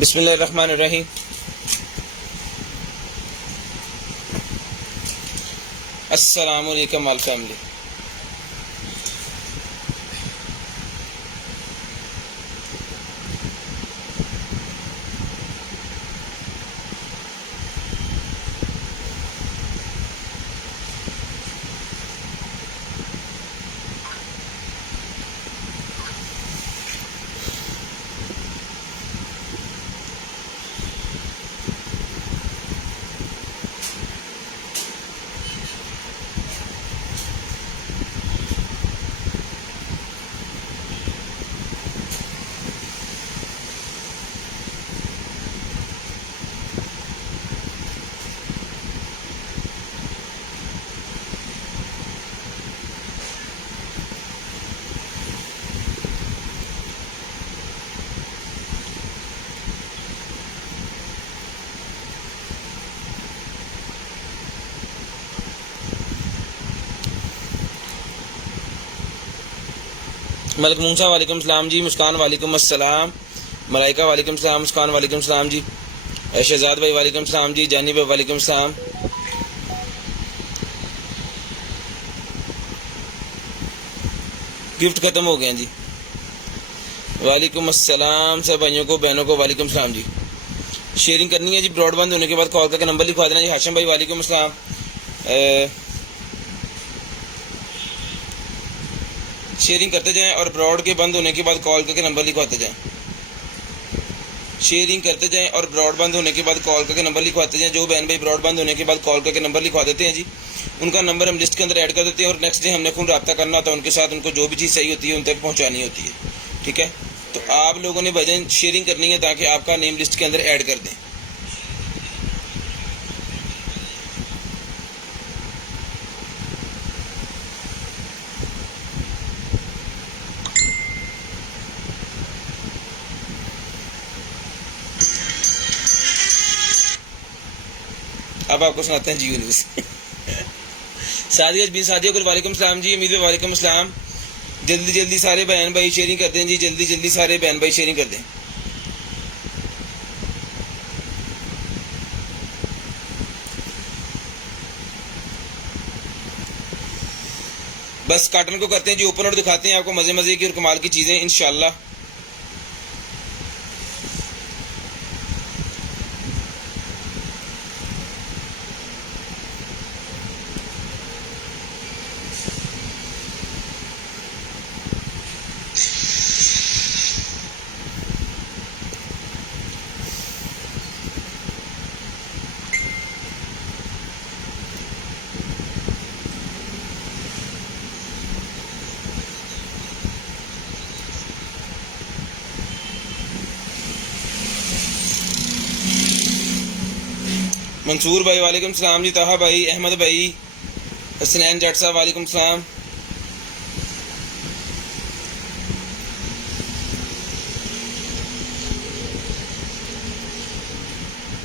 बिस्मिल्लाहिर्रहमानिर्रहीम। अस्सलामु अलैकुम ऑल फैमिली। मलिक मूसा वालेकुम सलाम जी। मुस्कान वालेकुम अस्सलाम। मलाइका वालेकुम सलाम। मुस्कान वालेकुम सलाम जी। शहजाद भाई वालेकुम सलाम जी। जानी भाई वालेकुम सलाम। गिफ्ट खत्म हो गया जी। वालेकुम अस्सलाम सब भाइयों को बहनों को वालेकुम सलाम जी। शेयरिंग करनी है जी। ब्रॉडबैंड होने के बाद कॉल करके नंबर लिखवा देना जी। हाशिम भाई वालेकुम अस्सलाम। शेयरिंग करते जाएं और ब्रॉड के बंद होने के बाद कॉल करके नंबर लिखवाते जाएं। शेयरिंग करते जाएं और ब्रॉड बंद होने के बाद कॉल करके नंबर लिखवाते जाएं। जो बहन भाई ब्रॉड बंद होने के बाद कॉल करके नंबर लिखवा देते हैं जी, उनका नंबर हम लिस्ट के अंदर ऐड कर देते हैं और नेक्स्ट डे हमने खुद रब्ता करना होता है उनके साथ। उनको जो भी चीज़ चाहिए होती है उन तक पहुँचानी होती है। ठीक है, तो आप लोगों ने भजन शेयरिंग करनी है ताकि आपका नेम लिस्ट के अंदर ऐड कर दें। अब आपको सुनाते हैं जी न्यूज़। सादिया कुछ वालेकुम सलाम जी। उम्मीद है वालेकुम सलाम। जल्दी जल्दी सारे बहन भाई शेयरिंग कर दें जी। जल्दी जल्दी सारे बहन भाई शेयरिंग कर दें। बस कार्टन को करते हैं जी ओपन और दिखाते हैं आपको मजे मजे की और कमाल की चीजें इंशाल्लाह। मंसूर भाई वालेकुम सलाम जी। ताहा भाई, अहमद भाई, हसनैन जट साहब वालेकुम सलाम।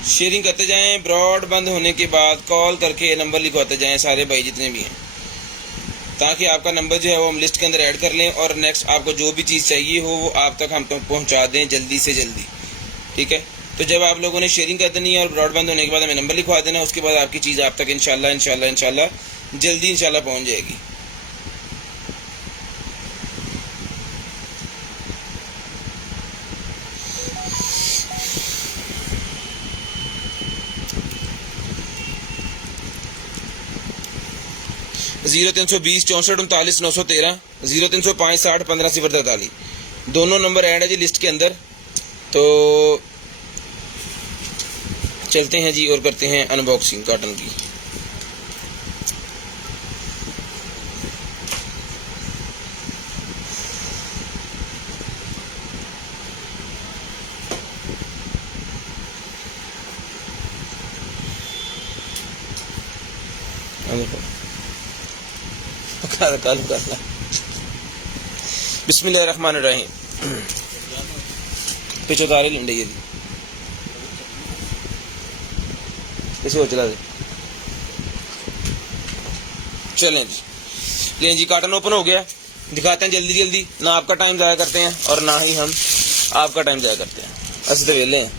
शेयरिंग करते जाएं। ब्रॉड बंद होने के बाद कॉल करके नंबर लिखवाते जाएं सारे भाई जितने भी हैं, ताकि आपका नंबर जो है वो हम लिस्ट के अंदर ऐड कर लें और नेक्स्ट आपको जो भी चीज़ चाहिए हो वो आप तक हम तक पहुंचा दें जल्दी से जल्दी। ठीक है, तो जब आप लोगों ने शेयरिंग कर देनी है और ब्रॉडबैंड होने के बाद हमें नंबर लिखवा देना, उसके बाद आपकी चीज़ आप तक इंशाल्लाह इंशाल्लाह इंशाल्लाह जल्दी इंशाल्लाह पहुंच जाएगी। जीरो 320 64 39 913 0305 60 15 043 दोनों नंबर ऐड है जी लिस्ट के अंदर। तो चलते हैं जी और करते हैं अनबॉक्सिंग कार्टन की। बिस्मिल्लाहिर्रहमानिर्रहीम। पिछो तारे लंडे ये इसे वो चला दे। चलें जी, लें जी कार्टन ओपन हो गया। दिखाते हैं जल्दी जल्दी, ना आपका टाइम ज़ाया करते हैं और ना ही हम आपका टाइम ज़ाया करते हैं। असद वेले हैं।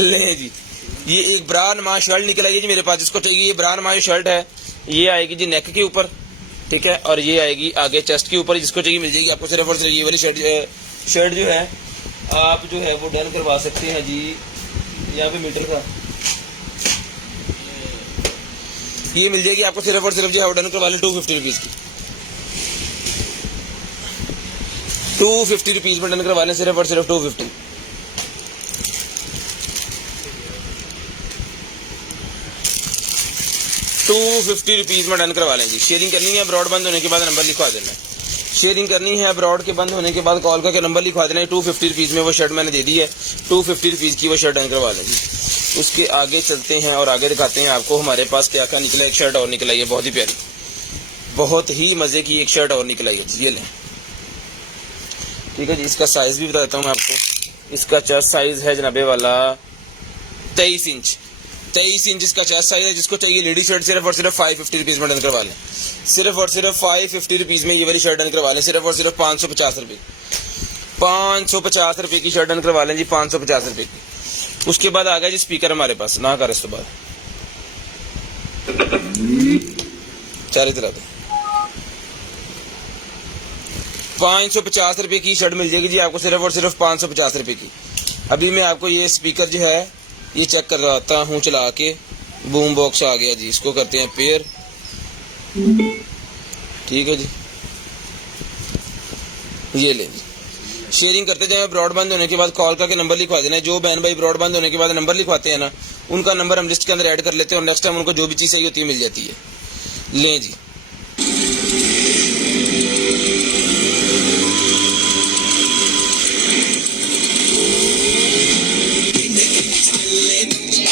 ले जी, ये एक ब्रा नमा शर्ट निकल आएगी जी मेरे पास, जिसको चाहिए। ये ब्रा नमा शर्ट है, ये आएगी जी नेक के ऊपर, ठीक है, और ये आएगी आगे चेस्ट के ऊपर। जिसको चाहिए मिल जाएगी आपको। सिर्फ और सिर्फ ये वाली शर्ट जो है आप जो है वो डन करवा सकते हैं जी। यहाँ पे मीटर का ये मिल जाएगी आपको। सिर्फ और सिर्फ जो है वो डन करवा लें 250 रुपीज़ की। 250 रुपीज़ में डन करवा लें, सिर्फ और सिर्फ 250। ₹250 में डन करवा लें जी। शेयरिंग करनी है, ब्रॉड बंद होने के बाद नंबर लिखवा देना है। शेयरिंग करनी है, ब्रॉड के बंद होने के बाद कॉल करके नंबर लिखवा देना है। 250 रुपीज़ में वो शर्ट मैंने दे दी है, 250 रुपीज़ की वो शर्ट डन करवा लें जी। उसके आगे चलते हैं और आगे दिखाते हैं आपको हमारे पास क्या क्या निकला। एक शर्ट और निकल आई है, बहुत ही प्यारी, बहुत ही मज़े की एक शर्ट और निकल आई है। ये लें, ठीक है जी। इसका साइज़ भी बता देता हूँ मैं आपको। इसका चेस्ट साइज़ है जनाबे वाला 23 इंच। 23 इंच इसका चेस्ट साइज है। जिसको चाहिए लेडी शर्ट सिर्फ और सिर्फ 550 रुपीज़ में डन करवा लें। सिर्फ और सिर्फ 550 रुपीज़ में ये वाली शर्ट डन करवा लें। सिर्फ और सिर्फ 550 रुपये, 550 रुपये की शर्ट डन करवा लें जी, 550 रुपये की। उसके बाद आ गया जी स्पीकर हमारे पास ना कर। इसके बाद चार तरह का 550 रुपये की शर्ट मिल जाएगी जी आपको, सिर्फ और सिर्फ 550 रुपये की। अभी मैं आपको ये स्पीकर जो है ये चेक करवाता हूँ चला के। बूम बॉक्स आ गया जी, इसको करते हैं पेयर, ठीक है जी। ये ले जी, शेयरिंग करते जाए। ब्रॉडबैंड होने के बाद कॉल करके नंबर लिखवा देना है। जो बहन भाई ब्रॉडबैंड होने के बाद नंबर लिखवाते हैं ना, उनका नंबर हम लिस्ट के अंदर ऐड कर लेते हैं और नेक्स्ट टाइम उनको जो भी चीज़ चाहिए होती है मिल जाती है। लें जी,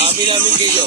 आमीन आमीन कहियो।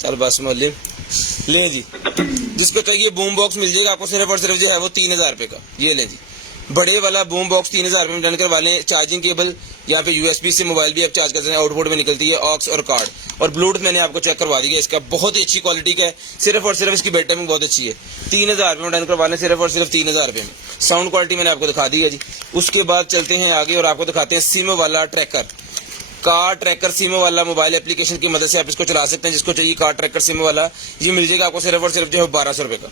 चल बस मोलिम ले जी। जिसको चाहिए बूम बॉक्स मिल जाएगा आपको, सिर्फ और सिर्फ जो है वो 3000 रुपये का। ये ले जी, बड़े वाला बूम बॉक्स 3000 रुपये में डन करवा लें। चार्जिंग केबल यहाँ पे यूएसबी से मोबाइल भी आप चार्ज कर सकते हैं, आउटपुट में निकलती है ऑक्स और कार्ड, और ब्लूटूथ मैंने आपको चेक करवा दिया इसका, बहुत ही अच्छी क्वालिटी का है। सिर्फ और सिर्फ इसकी बैटरी टाइमिंग बहुत अच्छी है। 3000 रुपये में डन करवा लें, सिर्फ और सिर्फ 3000 रुपये में। साउंड क्वालिटी मैंने आपको दिखा दी है जी। उसके बाद चलते हैं आगे और आपको दिखाते हैं सिम वाला ट्रैकर, कार ट्रैकर सिम वाला। मोबाइल एप्लीकेशन की मदद से आप इसको चला सकते हैं। जिसको चाहिए कार ट्रैकर सिम वाला, ये मिल जाएगा आपको सिर्फ और सिर्फ जो है 1200 रुपये का।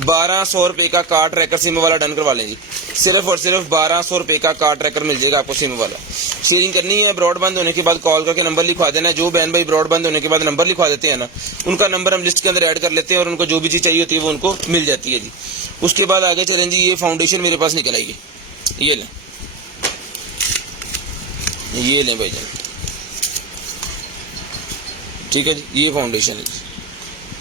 1200 रुपये का कार ट्रैकर सिम वाला डन करवा लेंगे। सिर्फ और सिर्फ 1200 रुपये का कार ट्रैकर मिल जाएगा आपको सिम वाला। शेयरिंग करनी है, ब्रॉडबैंड होने के बाद कॉल करके नंबर लिखवा देना है। जो बहन भाई ब्रॉडबैंड होने के बाद नंबर लिखवा देते हैं ना, उनका नंबर हम लिस्ट के अंदर ऐड कर लेते हैं और उनको जो भी चीज़ चाहिए होती है वो उनको मिल जाती है जी। उसके बाद आगे चलें जी, ये फाउंडेशन मेरे पास निकल आई है। ये लें, ये लें भाई जान, ठीक है जी। ये फाउंडेशन है,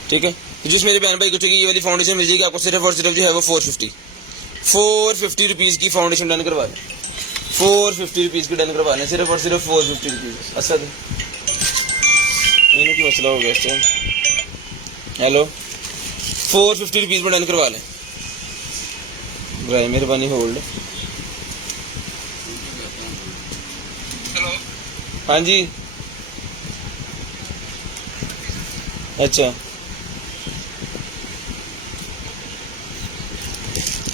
ठीक है। जिस मेरे बहन भाई को चाहिए ये वाली फाउंडेशन मिल जाएगी आपको, सिर्फ और सिर्फ जो है वो 450 रुपीज़ की फाउंडेशन डन करवा लें। 450 रुपीज़ की डन करवा लें, सिर्फ और सिर्फ 450 रुपीज़। असद इन्हें की मसला हो गया इस टाइम। हेलो, 450 रुपीज़ में डन करवा लें। भाई मेहरबानी होल्ड। हाँ जी, अच्छा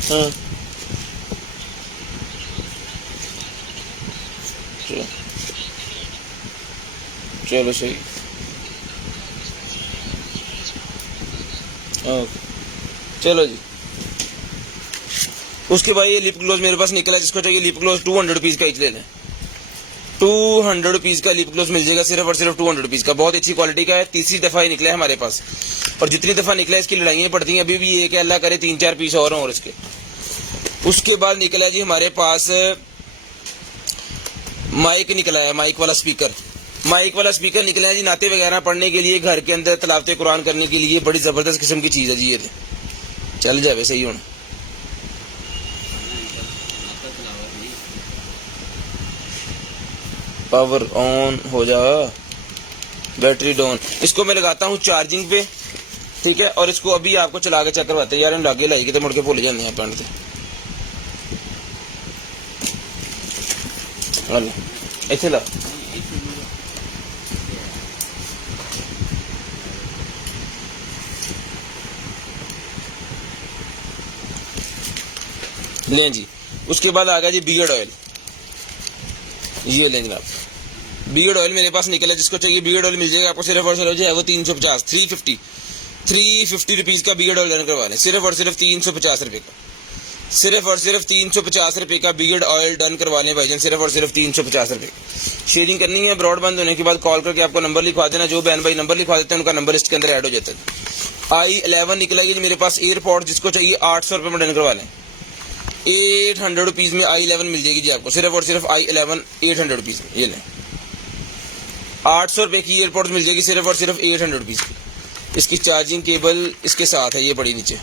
हाँ, चलो सही, ओके चलो जी। उसके बाद ये लिप ग्लोज मेरे पास निकला है। जिसको चाहिए लिप ग्लोज 200 रुपीज़ का ही ले लें। 200 रुपीज़ का लिप ग्लोस मिल जाएगा, सिर्फ और सिर्फ 200 रुपीज़ का। बहुत अच्छी क्वालिटी का है। तीसरी दफ़ा ही निकला है हमारे पास, और जितनी दफ़ा निकला है इसकी लड़ाइयाँ पड़ती हैं। अभी भी ये कि अल्लाह करे 3-4 पीस और इसके। उसके बाद निकला जी हमारे पास माइक निकला है, माइक वाला स्पीकर। माइक वाला स्पीकर निकला है जी, नाते वगैरह पढ़ने के लिए, घर के अंदर तलावते कुरान करने के लिए बड़ी ज़बरदस्त किस्म की चीज़ है जी। ये चल जाए सही होना। पावर ऑन हो जा, बैटरी डाउन। इसको मैं लगाता हूँ चार्जिंग पे, ठीक है, और इसको अभी आपको चला के चेक करवाते हैं। यार हम लागे लाई के मुड़ के भूल जाने हैं पेंट से। इथे ला लें जी। उसके बाद आ गया जी बियर्ड ऑयल। ये लें जनाब, बियर्ड ऑयल मेरे पास निकला। जिसको चाहिए बियर्ड ऑयल मिल जाएगा आपको सिर्फ और सिर्फ जो है वो 350 350 रुपीज का बियर्ड ऑयल डन करवा लें, सिर्फ और सिर्फ 350 रुपए का, सिर्फ और सिर्फ 350 रुपए का बियर्ड ऑयल डन करवा लें भाईजान, सिर्फ और सिर्फ 350 रुपए। शेयरिंग करनी है, ब्रॉडबैंड होने के बाद कॉल करके आपको नंबर लिखवा देना। जो बहन भाई नंबर लिखवा देते हैं उनका नंबर लिस्ट के अंदर ऐड हो जाता है। i11 निकला जी मेरे पास एयरपोर्ट। जिसको चाहिए 800 रुपए में डन करवा लें, 800 रुपीज में i11 मिल जाएगी जी आपको, सिर्फ और सिर्फ i11 800 रुपीज में। ये लें, 800 रुपए की एयरपोर्ट मिल जाएगी सिर्फ और सिर्फ 800 रुपीज की। इसकी चार्जिंग केबल इसके साथ है, ये पड़ी नीचे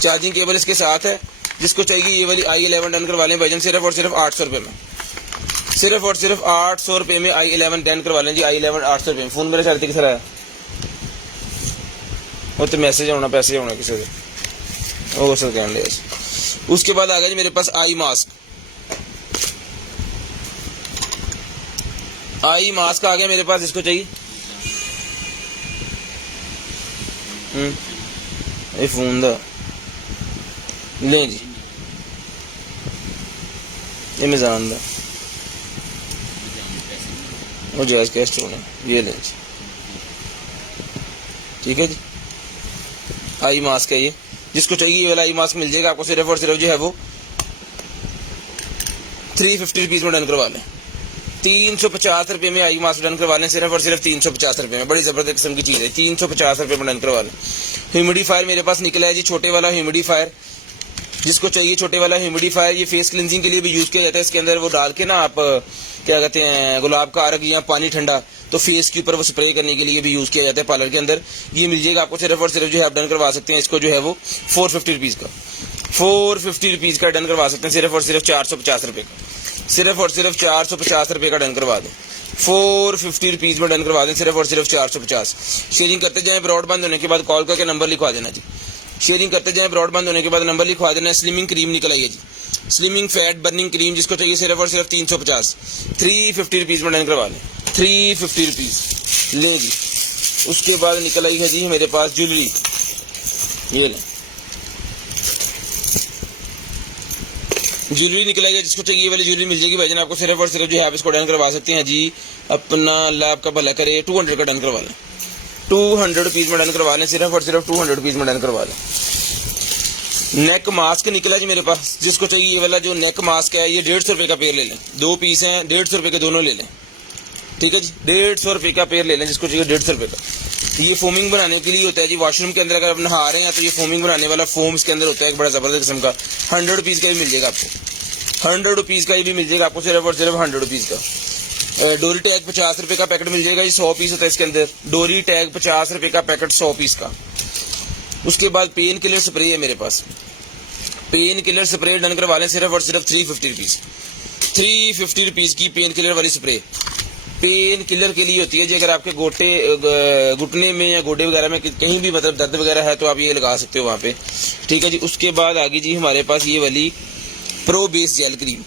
चार्जिंग केबल इसके साथ है। जिसको चाहिए ये वाली i11 डन करवा लें भाईजान, सिर्फ और सिर्फ 800 रुपए में, सिर्फ और सिर्फ 800 रुपए में i11 डन करवा लें जी। i11 800 रुपए में। फोन मेरे साथ किस तरह वो तो मैसेज आना, पैसे आना किसी से वो सर कह ले। उसके बाद आ गया जी मेरे पास आई मास्क। आई मास्क आ गया मेरे पास। इसको चाहिए ये फोन दा लें जी, ये मिजान दा वो जायज कैश होना, ये लें जी, ठीक है जी। आई मास्क है ये। जिसको चाहिए ये वाला आई मास्क मिल जाएगा आपको, सिर्फ और सिर्फ जो है वो 350 रुपीज में डन करवा लें, 350 रुपए में आई मास्क डन करवा लें, सिर्फ और सिर्फ 350 रुपए में। बड़ी जबरदस्त किस्म की चीज है, 350 रुपए में डन करवा लें। ह्यूमिडिफायर मेरे पास निकला है जी, छोटे वाला ह्यूमिडिफायर। जिसको चाहिए छोटे वाला ह्यूमिडिफायर, ये फेस क्लिनजिंग के लिए भी यूज किया जाता है। इसके अंदर वो डाल के ना आप क्या कहते हैं गुलाब का अर्क या पानी ठंडा, तो फेस के ऊपर वो स्प्रे करने के लिए भी यूज किया जाता है पार्लर के अंदर। ये मिल जाएगा आपको सिर्फ और सिर्फ जो है आप डन करवा सकते हैं। इसको जो है वो 450 रुपीज का, 450 रुपीज का डन करवा सकते हैं, सिर्फ और सिर्फ 450 रुपए का, सिर्फ और सिर्फ 450 रुपए का डन करवा दें, 450 रुपीज में डन करवा दें, सिर्फ और सिर्फ 450। शेयरिंग करते जाएं, ब्रॉडबैंड होने के बाद कॉल करके नंबर लिखवा देना जी। शेयरिंग करते जाएं, ब्रॉडबैंड होने के बाद नंबर लिखवा देना। स्लिमिंग क्रीम निकल आई है जी, स्लिमिंग फैट बर्निंग क्रीम। जिसको चाहिए सिर्फ और सिर्फ 350 350 रुपीज में डन करवा लें, 350 रुपीज लें जी। उसके बाद निकल आई है जी मेरे पास ज्वेलरी, ये लें ज्वेलरी निकल आई है। जिसको चाहिए वाली ज्वेलरी मिल जाएगी भाईजान आपको, सिर्फ और सिर्फ जो है आप इसको डन करवा सकते हैं जी। अपना अल्लाह आपका भला करे, 200 का डन करवा लें, 200 रुपीज में डन करवा लें, सिर्फ और सिर्फ 200 रुपीज में डन करवा लें। नेक मास्क निकला जी मेरे पास। जिसको चाहिए ये वाला जो नेक मास्क है, ये 150 रुपए का पेयर ले लें, 2 पीस हैं, 150 रुपए के दोनों ले लें, ठीक है जी। 150 रुपए का पेयर ले लें, जिसको चाहिए 150 रुपए का। ये फोमिंग बनाने के लिए होता है जी। वॉशरूम के अंदर अगर आप नहा रहे हैं तो ये फोमिंग बनाने वाला फोम इसके अंदर होता है, एक बड़ा जबरदस्त किस्म का। 100 रुपीज का भी मिल जाएगा आपको, 100 रुपीज का भी मिल जाएगा आपको, सिर्फ और सिर्फ 100 रुपीज का। डोरी टैग 50 रुपए का पैकेट मिल जाएगा जी, 100 पीस होता है इसके अंदर। डोरी टैग 50 रुपए का पैकेट, 100 पीस का। उसके बाद पेन किलर स्प्रे है मेरे पास, पेन किलर स्प्रे डन करवा लें, सिर्फ और सिर्फ 350 रुपीज, 350 रुपीज की पेन किलर वाली स्प्रे। पेन किलर के लिए होती है जी, अगर आपके घुटने में या गोडे वगैरह में कहीं भी मतलब दर्द वगैरह है तो आप ये लगा सकते हो वहां पे, ठीक है जी। उसके बाद आ गई जी हमारे पास ये वाली pro base gel cream,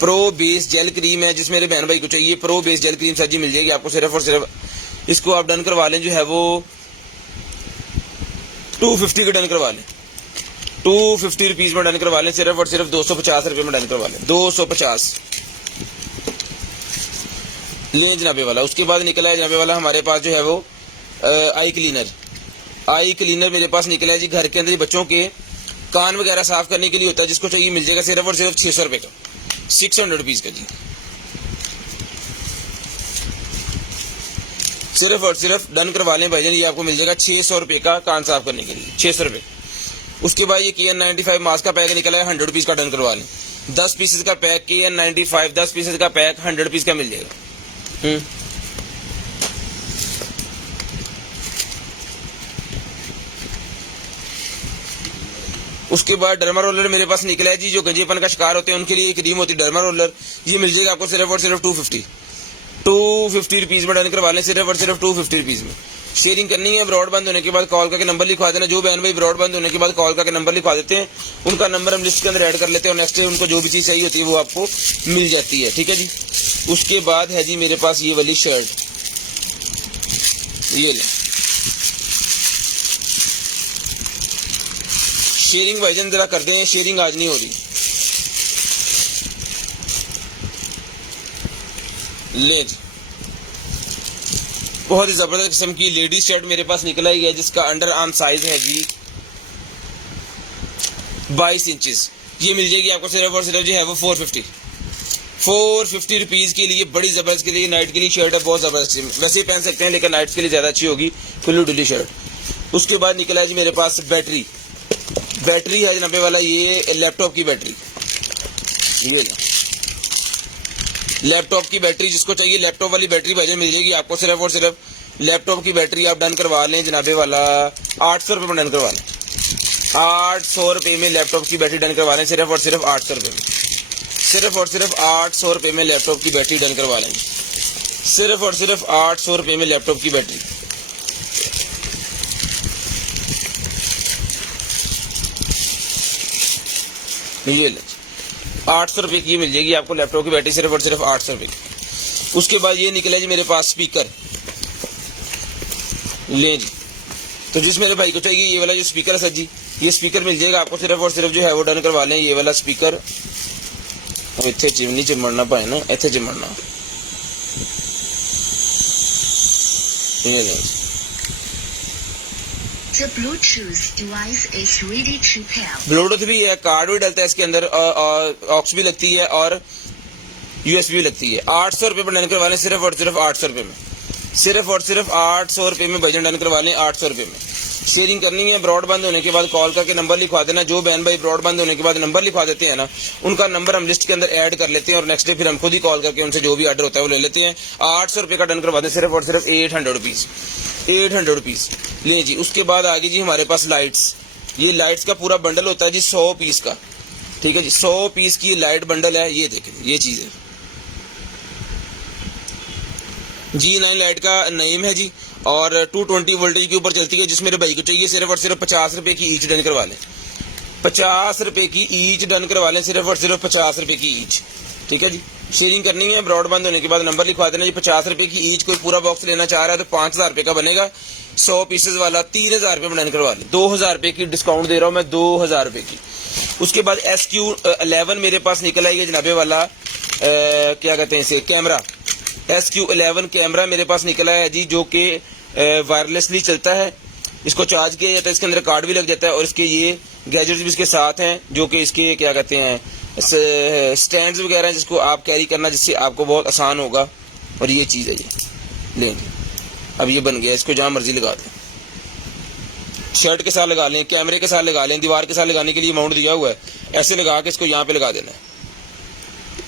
pro base gel cream है। जिस मेरे बहन भाई को चाहिए pro base gel cream sir ji मिल जाएगी आपको, सिर्फ और सिर्फ इसको आप डन करवा लें जो है वो 250 का डन करवा लें, 250 रुपीज में डन करवा लें, सिर्फ और सिर्फ 250 रुपए में डन करवा लें, 250 लें जनाबे वाला। उसके बाद निकला है जनाबे वाला हमारे पास जो है वो आई क्लीनर, आई क्लीनर मेरे पास निकला है जी। घर के अंदर बच्चों के कान वगैरह साफ करने के लिए होता है। जिसको चाहिए मिल जाएगा सिर्फ और सिर्फ 600 रुपए का, 600 रुपीज का जी, सिर्फ और सिर्फ डन करवा लें भाईजान। ये आपको मिल जाएगा 600 रुपए का कान साफ करने के लिए, 600 रुपए। उसके बाद ये KN95 मास्क का पैक निकला है, 100 रुपीज का डन करवा लें, 10 पीसेज का पैक KN95 10 पीसेज का पैक 100 रुपीज का मिल जाएगा। उसके बाद डर्मा रोलर मेरे पास निकला है जी। जो गंजेपन का शिकार होते हैं उनके लिए एक क्रीम होती है डर्मा रोलर, ये मिल जाएगा आपको सिर्फ और सिर्फ 250, 250 रुपीज़ में डन करवा लें, सिर्फ और सिर्फ 250 रुपीज़ में। शेयरिंग करनी है, ब्रॉड बंद होने के बाद कॉल करके नंबर लिखवा देना। जो बहन भाई ब्रॉड बंद होने के बाद कॉल करके नंबर लिखवा देते हैं, उनका नंबर हम लिस्ट के अंदर ऐड कर लेते हैं और नेक्स्ट डे उनको जो भी चीज़ चाहिए होती है वो आपको मिल जाती है। ठीक है जी। उसके बाद है जी मेरे पास ये वाली शर्ट, ये ले। शेयरिंग वर्जन जरा कर दें, शेयरिंग आज नहीं हो रही। ले जी, बहुत ही जबरदस्त किस्म की लेडीज शर्ट मेरे पास निकल आई है, जिसका अंडर आर्म साइज है जी 22 इंचेस। ये मिल जाएगी आपको सिर्फ और सिर्फ जो है वो 450 रुपीज़ के लिए। बड़ी जबरदस्त के लिए नाइट के लिए शर्ट है, बहुत जबरदस्त। वैसे ही पहन सकते हैं लेकिन नाइट्स के लिए ज़्यादा अच्छी होगी, खुली डुली शर्ट। उसके बाद निकला है जी मेरे पास बैटरी है जनाब वाला, ये लैपटॉप की बैटरी। ये लैपटॉप की बैटरी जिसको चाहिए, लैपटॉप वाली बैटरी भाईजान मिल जाएगी आपको सिर्फ और सिर्फ। लैपटॉप की बैटरी आप डन करवा लें जनाबे वाला 800 रुपये में डन करवा लें। 800 रुपये में लैपटॉप की बैटरी डन करवा लें, सिर्फ और सिर्फ 800 रुपये में। सिर्फ और सिर्फ 800 रुपये में लैपटॉप की बैटरी डन करवा लें, सिर्फ और सिर्फ 800 रुपये में लैपटॉप की बैटरी। ये ले 800 रुपये की मिल जाएगी आपको लैपटॉप की बैटरी, सिर्फ और सिर्फ 800 रुपये की। उसके बाद ये निकला जी मेरे पास स्पीकर, ले जी। तो जिस मेरे भाई को चाहिए ये वाला जो स्पीकर है सर जी, ये स्पीकर मिल जाएगा आपको सिर्फ और सिर्फ जो है वो डन करवा लें। ये वाला स्पीकर इतने चिमनी चिमड़ना पाए ना, इतने चिमड़ना। The Bluetooth device is ready to pair. Bluetooth भी है, कार्ड भी डलता है इसके अंदर, ऑक्स भी लगती है और यूएसबी भी लगती है। 800 रुपये पर डन करवा लें, सिर्फ और सिर्फ 800 रुपये में। सिर्फ और सिर्फ 800 रुपये में बजट डन करवा लें, 800 रुपये में। शेयरिंग करनी है, ब्रॉड बंद होने के बाद कॉल करके नंबर लिखवा देना। जो बहन भाई ब्रॉड बंद होने के बाद नंबर लिखवा देते हैं ना, उनका नंबर हम लिस्ट के अंदर ऐड कर लेते हैं और नेक्स्ट डे फिर हम खुद ही कॉल करके उनसे जो भी ऑर्डर होता है वो ले लेते हैं। 800 रुपये का डन करवा दें, सिर्फ और सिर्फ 800 रुपीज़, 800 रुपीज़। ले जी। उसके बाद आगे जी हमारे पास लाइट्स, ये लाइट्स का पूरा बंडल होता है जी 100 पीस का। ठीक है जी, 100 पीस की लाइट बंडल है। ये देखें, ये चीज़ है G9 लाइट का नेम है जी, और 220 वोल्टेज के ऊपर चलती है। जिस मेरे भाई को चाहिए सिर्फ और सिर्फ 50 रुपये की ईच डन करवा लें, 50 रुपये की ईच डन करवा लें, सिर्फ और सिर्फ 50 रुपये की ईच। ठीक है जी। शेयरिंग करनी है, ब्रॉड बंद होने के बाद नंबर लिखवा देना जी। 50 रुपये की ईच, कोई पूरा बॉक्स लेना चाह रहा है तो 5000 रुपये का बनेगा। 100 पीसेज वाला 3000 रुपये में डन करवा लें। 2000 रुपये की डिस्काउंट दे रहा हूँ मैं, 2000 रुपये की। उसके बाद SQ11 मेरे पास निकल आई है जनाबे वाला, क्या कहते हैं इसे, कैमरा। SQ11 कैमरा मेरे पास निकला है जी, जो कि वायरलेसली चलता है। इसको चार्ज किया जाता है, इसके अंदर कार्ड भी लग जाता है और इसके ये गैजेट्स भी इसके साथ हैं, जो कि इसके क्या कहते हैं स्टैंड्स वगैरह हैं, जिसको आप कैरी करना, जिससे आपको बहुत आसान होगा। और ये चीज़ है, ये लेंगे। अब ये बन गया, इसको जहाँ मर्जी लगा दें, शर्ट के साथ लगा लें, कैमरे के साथ लगा लें, दीवार के साथ लगाने के लिए माउंट दिया हुआ है। ऐसे लगा के इसको यहाँ पे लगा देना है,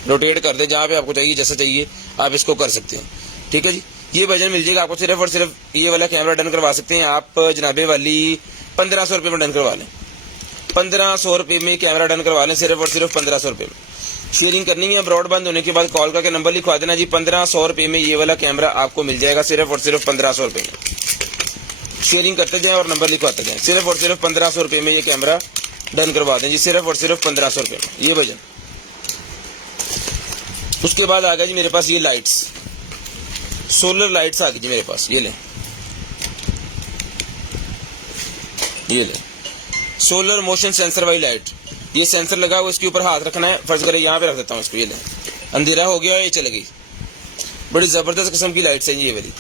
रोटेट कर दें, जहाँ पे आपको चाहिए, जैसा चाहिए आप इसको कर सकते हैं। ठीक है जी। ये वजन मिल जाएगा आपको, सिर्फ और सिर्फ ये वाला कैमरा डन करवा सकते हैं आप जनाबे वाली 1500 रुपये में डन करवा लें। 1500 रुपये में कैमरा डन करवा लें, सिर्फ और सिर्फ 1500 रुपये में। शेयरिंग करनी है, ब्रॉड बंद होने के बाद कॉल करके नंबर लिखवा देना जी। 1500 रुपये में ये वाला कैमरा आपको मिल जाएगा, सिर्फ और सिर्फ 1500 रुपये में। शेयरिंग करते जाएं और नंबर लिखवाते जाएं, सिर्फ और सिर्फ 1500 रुपये में ये कैमरा डन करवा दें जी, सिर्फ और सिर्फ 1500 रुपये में ये वजन। उसके बाद आ गया जी मेरे पास ये लाइट्स, सोलर लाइट्स आ गई जी मेरे पास। ये लें, ये लें, सोलर मोशन सेंसर वाली लाइट। ये सेंसर लगा हुआ, इसके ऊपर हाथ रखना है, फर्ज करें यहाँ पे रख देता हूँ इसको। ये लें, अंधेरा हो गया, ये चले गई। बड़ी जबरदस्त किस्म की लाइट्स हैं ये वाली।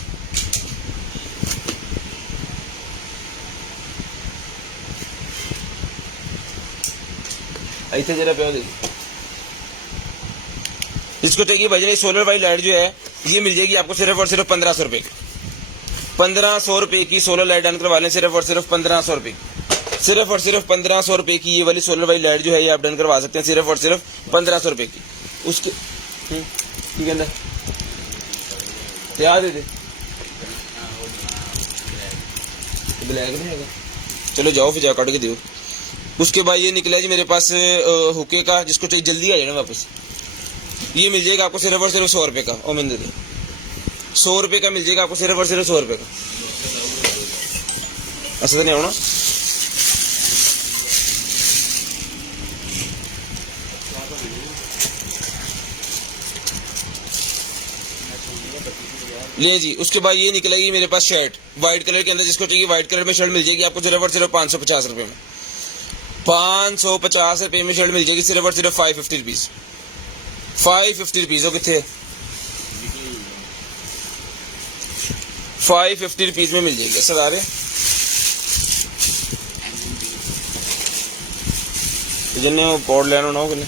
ऐसे जरा पे देखिए, इसको चाहिए भाई, सोलर वाली लाइट जो है ये मिल जाएगी आपको सिर्फ और सिर्फ 1500 रुपये की। 1500 रुपये की सोलर लाइट डन करवा लें, सिर्फ और सिर्फ 1500 रुपये की। सिर्फ और सिर्फ 1500 रुपये की ये वाली सोलर वाली लाइट जो है ये आप डन करवा सकते हैं, सिर्फ और सिर्फ 1500 रुपये की। उसके कहना याद है ब्लैक नहीं है, चलो जाओ फिर जाओ काट के दो। उसके बाद ये निकला जी मेरे पास हुक्के का, जिसको चाहिए जल्दी आ जाना वापस। ये मिल जाएगा आपको सिर्फ और सिर्फ 100 रुपये का। ओ मिल ₹100 का मिल जाएगा आपको, सिर्फ और सिर्फ ₹100 का। ऐसा तो नहीं होना। ले जी, उसके बाद ये निकलेगी मेरे पास शर्ट व्हाइट कलर के अंदर, जिसको चाहिए व्हाइट कलर में शर्ट मिल जाएगी आपको सिर्फ और सिर्फ ₹550 में। ₹550 में शर्ट मिल जाएगी सिर्फ और सिर्फ ₹550। ₹550 हो कितने ₹550 में मिल जाएगी सदारे। जिन्हें वो पौड़ लेना ना हो कि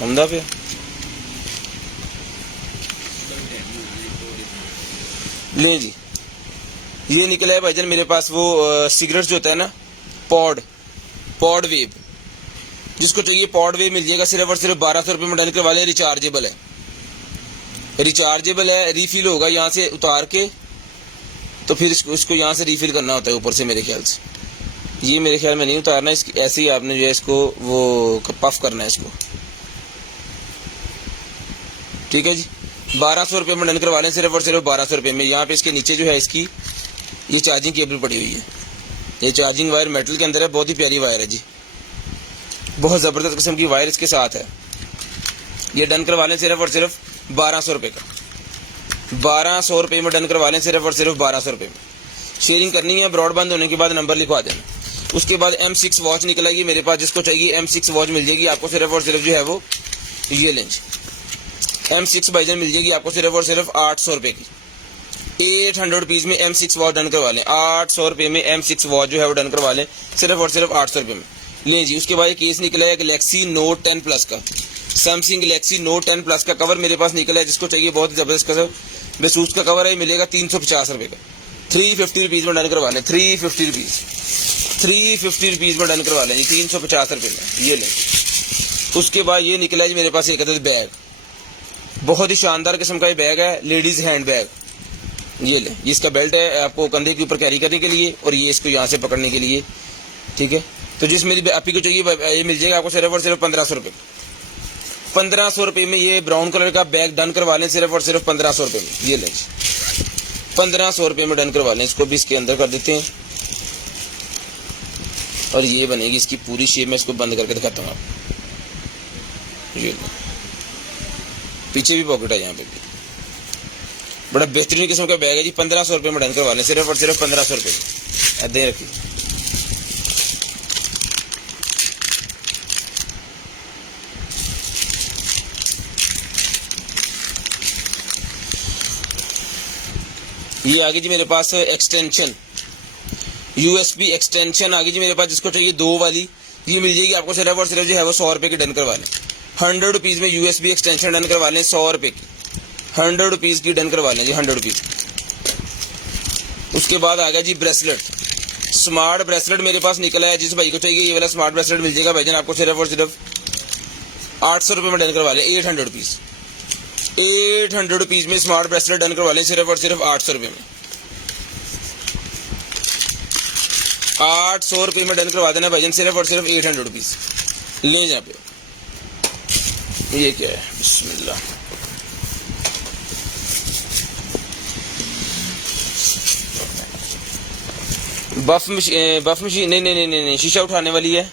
हमदा पे ले जी, ये निकला है भाईजान मेरे पास वो सिगरेट जो होता है ना, पॉड वेब, जिसको चाहिए पॉड वेब मिल जाएगा सिर्फ और सिर्फ ₹1200 में डन करवा लें। रिचार्जेबल है, रिफिल होगा यहाँ से उतार के, तो फिर इसको यहाँ से रिफिल करना होता है ऊपर से मेरे ख्याल से। ये मेरे ख्याल में नहीं उतारना, ऐसे ही आपने जो है इसको वो पफ करना है इसको, ठीक है जी। ₹1200 में डन करवा लें सिर्फ और सिर्फ ₹1200 में। यहाँ पे इसके नीचे जो है इसकी ये चार्जिंग केबल पड़ी हुई है, ये चार्जिंग वायर मेटल के अंदर है, बहुत ही प्यारी वायर है जी, बहुत ज़बरदस्त किस्म की वायर इसके साथ है। ये डन करवा लें सिर्फ और सिर्फ ₹1200 का, ₹1200 में डन करवा लें सिर्फ और सिर्फ ₹1200 में। शेयरिंग करनी है, ब्रॉडबैंड होने के बाद नंबर लिखवा देना। उसके बाद M6 वॉच निकलेगी मेरे पास, जिसको चाहिए M6 वॉच मिल जाएगी आपको सिर्फ और सिर्फ जो है वो ये लेंज M6 भाईजान मिल जाएगी आपको सिर्फ और सिर्फ ₹800 की। ₹800 में M6 वॉच डन करवा लें, ₹800 में M6 वॉच जो है वो डन करवा लें सिर्फ और सिर्फ ₹800 में। लें जी, उसके बाद ये केस निकला है गैलेक्सी नोट 10 प्लस का, सैमसंग गैलेक्सी नोट 10 प्लस का कवर मेरे पास निकला है, जिसको चाहिए बहुत ही जबरदस्त कवर बेसूस का कवर है, मिलेगा ₹350 का। ₹350 में डन करवा लें, ₹350 में डन करवा लें जी, ₹350 में ये लें। उसके बाद ये निकला है जी मेरे पास एक अदद बैग, बहुत ही शानदार किस्म का ये बैग है, लेडीज हैंड बैग। ये ले, इसका बेल्ट है आपको कंधे के ऊपर कैरी करने के लिए, और ये इसको यहाँ से पकड़ने के लिए, ठीक है। तो जिस मेरी आपी को चाहिए ये मिल जाएगा आपको सिर्फ और सिर्फ ₹1500। ₹1500 में ये ब्राउन कलर का बैग डन करवा लें सिर्फ और सिर्फ ₹1500 में। ये लें ₹1500 में डन करवा लें, इसको भी इसके अंदर कर देते हैं, और ये बनेगी इसकी पूरी शेप में। इसको बंद करके दिखाता हूँ आपको। ये पीछे भी पॉकेट है, यहाँ पे भी बड़ा बेहतरीन किस्म का बैग है जी। ₹1500 में डन करवा लें सिर्फ और सिर्फ ₹1500 में। ऐसे रखिए, ये आगे जी मेरे पास एक्सटेंशन, USB एक्सटेंशन आगे जी मेरे पास, जिसको चाहिए 2 वाली, ये मिल जाएगी आपको सिर्फ और सिर्फ जो है वो ₹100 की डन करवा लें। ₹100 में USB एक्सटेंशन डन करवा लें, ₹100 की, ₹100 की डन करवा लें जी, ₹100। उसके बाद आ गया जी ब्रेसलेट, स्मार्ट ब्रेसलेट मेरे पास निकला है, जिस भाई को चाहिए ये वाला स्मार्ट ब्रेसलेट मिल जाएगा भाईजान आपको सिर्फ और सिर्फ ₹800 में डन करवा लें, ₹800 में स्मार्ट ब्रेसलेट डन करवा लें सिर्फ और सिर्फ ₹800 में। ₹800 में डन करवा देना भाईजान सिर्फ और सिर्फ ₹800 ले। यहाँ पे ये क्या है, बिस्मिल्लाह, बफ मशीन नहीं, शीशा उठाने वाली है।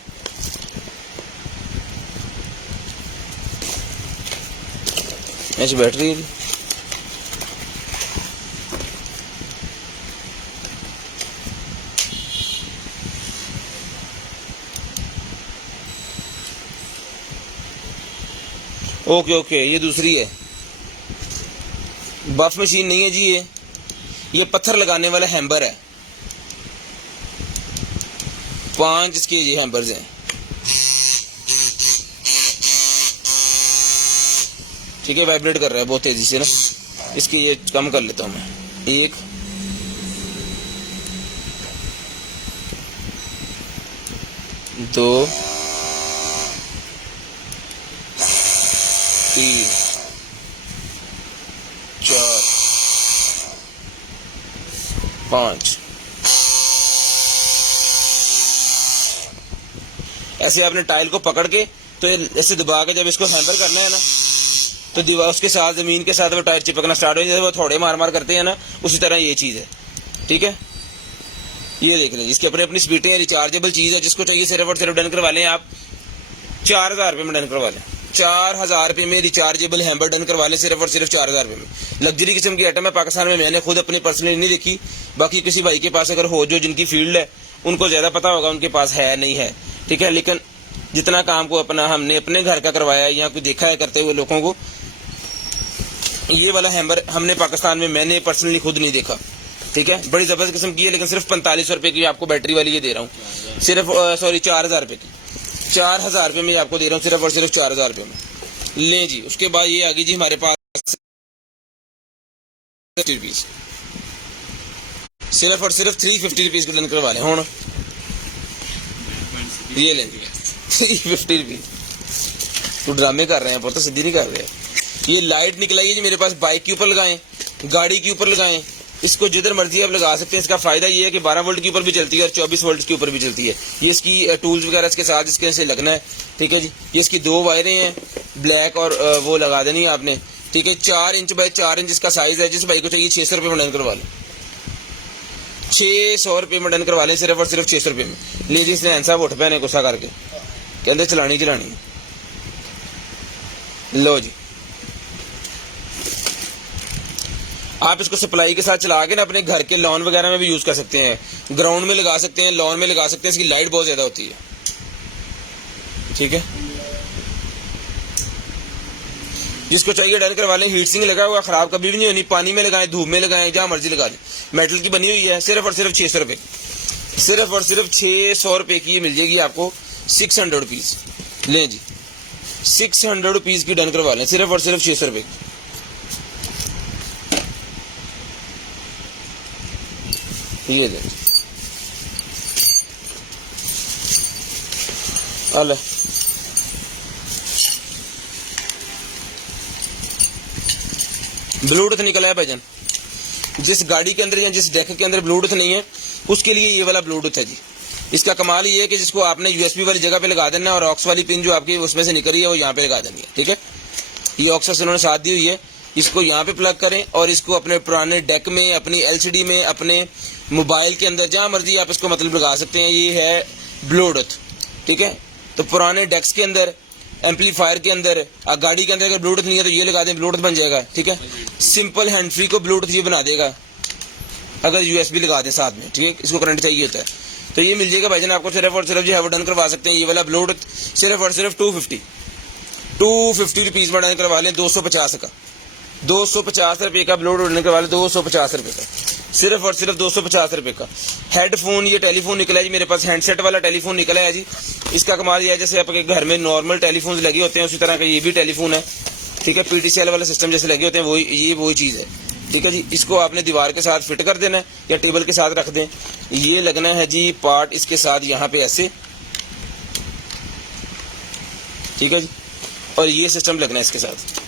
ऐसे बैठ रही है। ओके, ये दूसरी है, बफ मशीन नहीं है जी, ये पत्थर लगाने वाला हैम्बर है। 5 इसके ये हैम्बर्स हैं, ठीक है। वाइब्रेट कर रहा है बहुत तेजी से ना, इसकी ये कम कर लेता हूं मैं। 1 2 3 4 5। ऐसे आपने टाइल को पकड़ के, तो ऐसे दबा के जब इसको हैम्बर करना है ना, तो दीवार उसके साथ ज़मीन के साथ वो टायर चिपकना स्टार्ट हो जाए, वो थोड़े मार मार करते हैं ना, उसी तरह ये चीज़ है। ठीक है, ये देख लें, इसके अपने अपनी स्पीडें हैं, रिचार्जेबल चीज़ है। जिसको चाहिए सिर्फ और सिर्फ डन करवा लें आप 4000 रुपये में डन करवा लें। 4000 रुपये में रिचार्जेबल हैम्बर डन करवा लें, सिर्फ और सिर्फ 4000 रुपये में। लग्जरी किस्म की आइटम है, पाकिस्तान में मैंने खुद अपनी पर्सनली नहीं देखी, बाकी किसी भाई के पास अगर हो जो जिनकी फील्ड है उनको ज़्यादा पता होगा उनके पास है नहीं है। ठीक है, लेकिन जितना काम को अपना हमने अपने घर का करवाया है या कोई देखा है करते हुए लोगों को, ये वाला हैम्बर हमने पाकिस्तान में मैंने पर्सनली खुद नहीं देखा। ठीक है, बड़ी ज़बरदस्त किस्म की है, लेकिन सिर्फ 4500 रुपये की आपको बैटरी वाली ये दे रहा हूँ, सिर्फ 4000 रुपये की, 4000 रुपये में आपको दे रहा हूँ, सिर्फ और सिर्फ 4000 रुपये में लें जी। उसके बाद ये आ गई जी हमारे पास 50 रुपीज़, सिर्फ और सिर्फ 350 रुपीज़ को डन करवा लें। हूँ ये लें 350 रुपीज़, तो ड्रामे कर रहे हैं पर तो सीधी नहीं कर रहे हैं। ये लाइट निकलाई जी मेरे पास, बाइक के ऊपर लगाएं, गाड़ी के ऊपर लगाएं, इसको जिधर मर्जी आप लगा सकते हैं। इसका फायदा ये है कि 12 वोल्ट के ऊपर भी चलती है और 24 वोल्ट के ऊपर भी चलती है। ये इसकी टूल्स वगैरह इसके साथ इसके से लगना है। ठीक है जी, ये इसकी 2 वायरें हैं, ब्लैक और वो लगा देनी है आपने। ठीक है, 4 इंच बाय 4 इंच इसका साइज है। जिस भाई को चाहिए 600 रुपये में डन करवा लें, 600 रुपये में डन करवा लें, सिर्फ और सिर्फ 600 रुपये में। लेडीज ने ऐसा उठ पहने गुस्सा करके कहते चलानी चलानी। लो जी, आप इसको सप्लाई के साथ चला के ना अपने घर के लॉन वगैरह में भी यूज कर सकते हैं, ग्राउंड में लगा सकते हैं, लॉन में लगा सकते हैं। इसकी लाइट बहुत ज्यादा होती है। ठीक है, जिसको चाहिए डन करवा लें। हीट सिंक लगा हुआ, खराब कभी भी नहीं होनी। पानी में लगाएं, धूप में लगाएं, जहां मर्जी लगा लें। मेटल की बनी हुई है, सिर्फ और सिर्फ 600 रुपये, सिर्फ और सिर्फ 600 रुपये की मिल जाएगी आपको। 600 रुपीज़ लें जी, 600 रुपीज़ की डन करवा लें, सिर्फ और सिर्फ 600 रुपये की। ये दें अल ब्लूटूथ निकला है भाईजान। जिस गाड़ी के अंदर या जिस डेक के अंदर ब्लूटूथ नहीं है उसके लिए ये वाला ब्लूटूथ है जी। इसका कमाल ये है कि जिसको आपने यूएसबी वाली जगह पे लगा देना है और ऑक्स वाली पिन जो आपकी उसमें से निकल रही है वो यहाँ पे लगा देनी है। ठीक है, ये ऑक्स उन्होंने साथ दी हुई है, इसको यहाँ पे प्लग करें और इसको अपने पुराने डेक में, अपनी एलसीडी में, अपने मोबाइल के अंदर जहाँ मर्जी आप इसको मतलब लगा सकते हैं। ये है ब्लूटूथ। ठीक है, तो पुराने डेक्स के अंदर, एम्पलीफायर के अंदर, गाड़ी के अंदर अगर ब्लूटूथ नहीं है तो ये लगा दें, ब्लूटूथ बन जाएगा। ठीक है, सिंपल हैंड फ्री को ब्लूटूथ ये बना देगा अगर यूएसबी लगा दें साथ में। ठीक है, इसको करंट चाहिए होता है तो ये मिल जाएगा भाईजान आपको। सिर्फ और सिर्फ जो है वो डन करवा सकते हैं। ये वाला ब्लूटूथ सिर्फ और सिर्फ 250 रुपीज़ में डन करवा लें। 250 का, 250 रुपये का ब्लूटूथ डन करवा लें, 250 रुपये का, सिर्फ और सिर्फ 250 रुपये का। हेडफोन, ये टेलीफोन निकला है जी मेरे पास, हैंडसेट वाला टेलीफोन निकला है जी। इसका कमाल ये है जैसे आपके घर में नॉर्मल टेलीफोन लगे होते हैं उसी तरह का ये भी टेलीफोन है। ठीक है, पीटीसीएल वाला सिस्टम जैसे लगे होते हैं वही चीज़ है। ठीक है जी, इसको आपने दीवार के साथ फिट कर देना है या टेबल के साथ रख दें। ये लगना है जी पार्ट इसके साथ यहाँ पे ऐसे। ठीक है जी, और ये सिस्टम लगना है इसके साथ,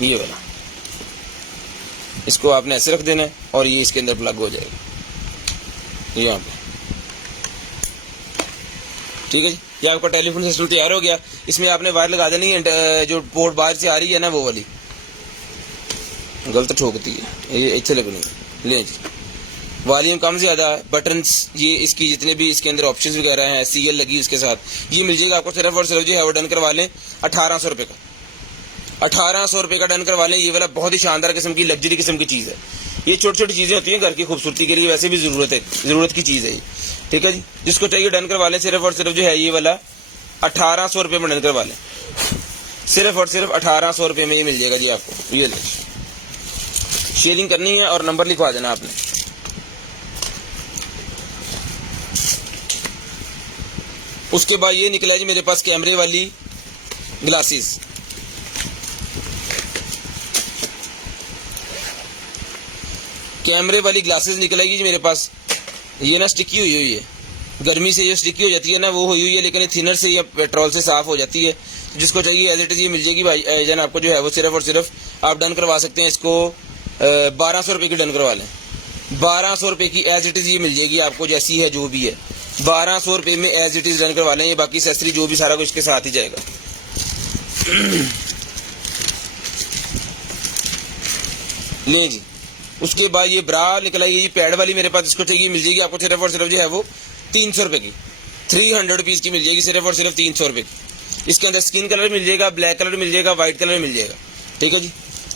ये वाला। इसको आपने ऐसे रख देना है और ये इसके अंदर प्लग हो जाएगा यहाँ पे। ठीक है जी, ये आपका टेलीफोन सिस्टम तैयार हो गया। इसमें आपने वायर लगा देनी है, जो पोर्ट बाहर से आ रही है ना वो वाली, गलत ठोकती है, ये अच्छे लगनी है। ले जी, वॉल्यूम कम ज्यादा, बटन्स, ये इसकी जितने भी इसके अंदर ऑप्शंस वगैरह हैं, सीएल लगी उसके साथ, ये मिल जाएगा आपको। सिर्फ और सिर्फ जो है वो डन करवा लें 1800 रुपये का, 1800 रुपये का डन करवा लें। ये वाला बहुत ही शानदार किस्म की लग्जरी किस्म की चीज़ है। ये छोटी छोटी चीज़ें होती हैं घर की खूबसूरती के लिए, वैसे भी ज़रूरत की चीज़ है ये। ठीक है जी, जिसको चाहिए डन करवा लें। सिर्फ और सिर्फ जो है ये वाला 1800 रुपये में डन करवा लें, सिर्फ और सिर्फ 1800 रुपये में ये मिल जाएगा जी आपको। ये ले, शेयरिंग करनी है और नंबर लिखवा देना आपने। उसके बाद ये निकला है जी मेरे पास कैमरे वाली ग्लासेस। कैमरे वाली ग्लासेस निकलेगी जी मेरे पास। ये ना स्टिकी हुई है, गर्मी से ये स्टिकी हो जाती है ना, वो हुई है, लेकिन ये थिनर से या पेट्रोल से साफ हो जाती है। जिसको चाहिए एज इट इज ये मिल जाएगी भाई जान आपको जो है वो। सिर्फ और सिर्फ आप डन करवा सकते हैं इसको 1200 रुपये की डन करवा लें। 1200 रुपये की एज इट इज ये मिल जाएगी आपको, जैसी है जो भी है 1200 रुपये में एज इट इज डन करवा लें। ये बाकी एक्सेसरी जो भी सारा कुछ इसके साथ ही जाएगा। लें जी। उसके बाद ये ब्रा निकल आई है, ये पैड वाली मेरे पास इसको चाहिए, मिल जाएगी आपको सिर्फ और सिर्फ जो है वो 300 रुपये की, 300 रुपीज़ की मिल जाएगी सिर्फ और सिर्फ 300 रुपये की। इसके अंदर स्किन कलर मिल जाएगा, ब्लैक कलर मिल जाएगा, व्हाइट कलर मिल जाएगा, ठीक है जी।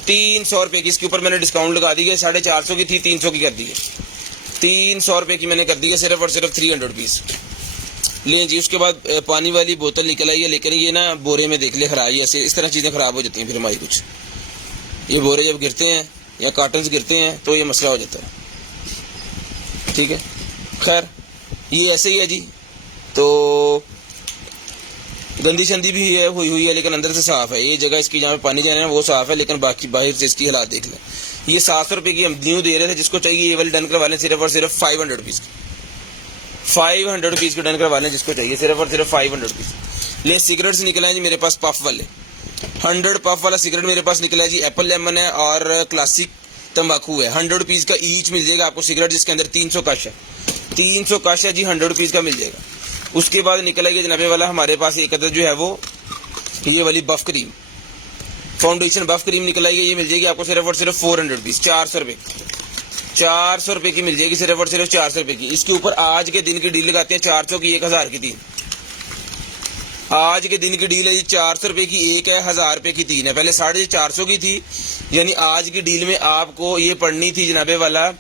300 रुपये की, इसके ऊपर मैंने डिस्काउंट लगा दी है, 450 की थी 300 की कर दी है, 300 रुपये की मैंने कर दी है सिर्फ और सिर्फ 300 रुपीज़। लें जी। उसके बाद पानी वाली बोतल निकल आई है, लेकिन ये ना बोरे में देख ले खराब, ऐसे इस तरह चीज़ें ख़राब हो जाती हैं फिर हमारी कुछ। ये बोरे जब गिरते हैं या कार्टन्स गिरते हैं तो ये मसला हो जाता है, ठीक है। खैर ये ऐसे ही है जी। तो गंदी शंदी भी है हुई है, लेकिन अंदर से साफ़ है। ये जगह इसकी जहाँ पे पानी जाना है वो साफ़ है, लेकिन बाकी बाहर से इसकी हालात देख लें। ये 700 रुपये की हम न्यू दे रहे थे, जिसको चाहिए ये वाली डन करवा लें सिर्फ और सिर्फ 500 रुपीज़ की, 500 रुपीज़ की डन करवा लें जिसको चाहिए, सिर्फ और सिर्फ 500 रुपीज़। ले सिगरेट्स निकले हैं जी मेरे पास पफ वाले, 100 पफ वाला सिगरेट मेरे पास निकला है जी। एप्पल लेमन है और क्लासिक तंबाकू है, 100 रुपीज़ का ईच मिल जाएगा आपको सिगरेट, जिसके अंदर 300 कश है, 300 कश है जी, 100 रुपीज़ का मिल जाएगा। उसके बाद निकल आएगी जनाबे वाला हमारे पास एक अदर जो है वो ये वाली बफ क्रीम, फाउंडेशन बफ क्रीम निकल आएगी, ये मिल जाएगी आपको सिर्फ और सिर्फ 400 रुपीज़, 400 रुपये, 400 रुपये की मिल जाएगी सिर्फ और सिर्फ 400 रुपये की। इसके ऊपर आज के दिन की डील लगाते हैं, 400 की 1000 की 3, आज के दिन की डील है जी, 400 रुपये की एक है, 1000 रुपये की 3 है। पहले 450 की थी, यानी आज की डील में आपको ये पड़नी थी जनाबे वाला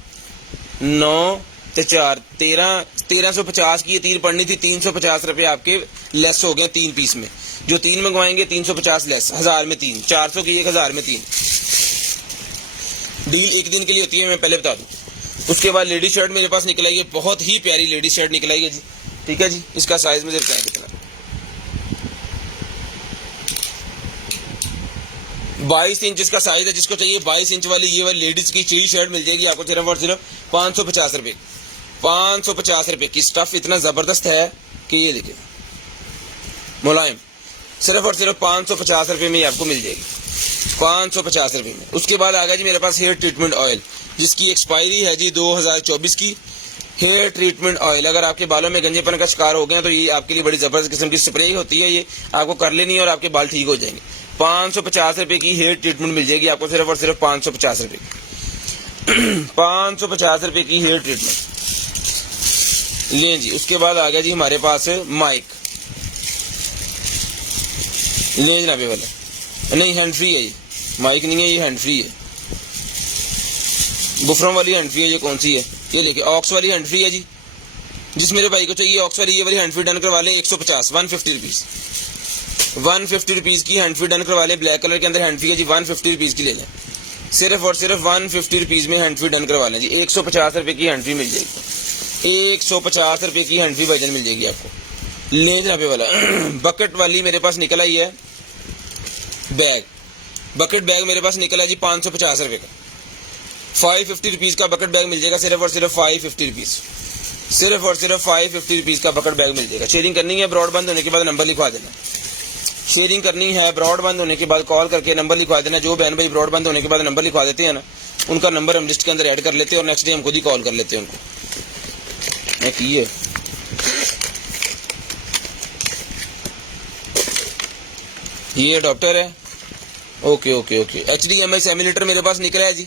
9 तो 4 1350 की ये 3 पड़नी थी, 350 रुपये आपके लेस हो गए 3 पीस में। जो 3 मंगवाएंगे 350 लेस, 1000 में 3, 400 की 1000 में 3। डील एक दिन के लिए होती है, मैं पहले बता दूं। उसके बाद लेडी शर्ट मेरे पास निकल आई है, बहुत ही प्यारी लेडी शर्ट निकल आई है जी, ठीक है जी। इसका साइज मुझे बताएं कितना, 22 इंच इसका साइज है। जिसको चाहिए 22 इंच वाली ये वाली लेडीज की टी शर्ट मिल जाएगी आपको सिर्फ और सिर्फ 550 रुपये, 550 रुपये की। स्टफ इतना ज़बरदस्त है कि ये देखिए मुलायम, सिर्फ और सिर्फ 550 रुपये में आपको मिल जाएगी, 550 रुपये में। उसके बाद आ गया जी मेरे पास हेयर ट्रीटमेंट ऑयल, जिसकी एक्सपायरी है जी 2024 की। हेयर ट्रीटमेंट ऑयल, अगर आपके बालों में गंजेपन का शिकार हो गए तो ये आपके लिए बड़ी ज़बरदस्त किस्म की स्प्रे होती है, ये आपको कर लेनी है और आपके बाल ठीक हो जाएंगे। 550 रुपये की हेयर ट्रीटमेंट मिल जाएगी आपको सिर्फ और सिर्फ 550 रुपये की, 550 रुपये की हेयर ट्रीटमेंट। लें जी। उसके बाद आ गया जी हमारे पास माइक, लें जनाबे वाला, नहीं हैंड फ्री है ये, माइक नहीं है ये, हैंड फ्री है, बुफरों वाली हैंड फ्री है। ये कौन सी है, ये देखिए ऑक्स वाली हैंड फ्री है जी। जिस मेरे भाई को चाहिए ऑक्स वाली ये वाली हैंड फ्री डन करवा लें, 150 150 रुपीज़, 150 रुपीज़ की हैंड फ्री डन करवा लें। ब्लैक कलर के अंदर हैंड फ्री है जी, 150 रुपीज़ की ले लें, सिर्फ और सिर्फ 150 रुपीज़ में हैंड फ्री डन करवा लें जी। 150 रुपये की हैंड फ्री मिल जाएगी, 150 रुपये की हैंड फ्री वर्जन मिल जाएगी आपको। ले जनाबे वाला बकेट वाली मेरे पास निकल आई है बैग, बकेट बैग मेरे पास निकला जी 550 रुपये का, 550 रुपीज़ का बकेट बैग मिल जाएगा सिर्फ और सिर्फ 550 रुपीज़, सिर्फ और सिर्फ 550 रुपीज़ का बकेट बैग मिल जाएगा। शेयरिंग करनी है ब्रॉडबैंड होने के बाद नंबर लिखवा देना, शेयरिंग करनी है ब्रॉडबैंड होने के बाद कॉल करके नंबर लिखवा देना। जो बहन भाई ब्रॉडबैंड होने के बाद नंबर लिखवा देते हैं ना, उनका नंबर हम लिस्ट के अंदर ऐड कर लेते हैं और नेक्स्ट डे हम खुद ही कॉल कर लेते हैं उनको। की है ये अडॉप्टर है, ओके ओके ओके। HDMI सेमीलीटर मेरे पास निकला है जी।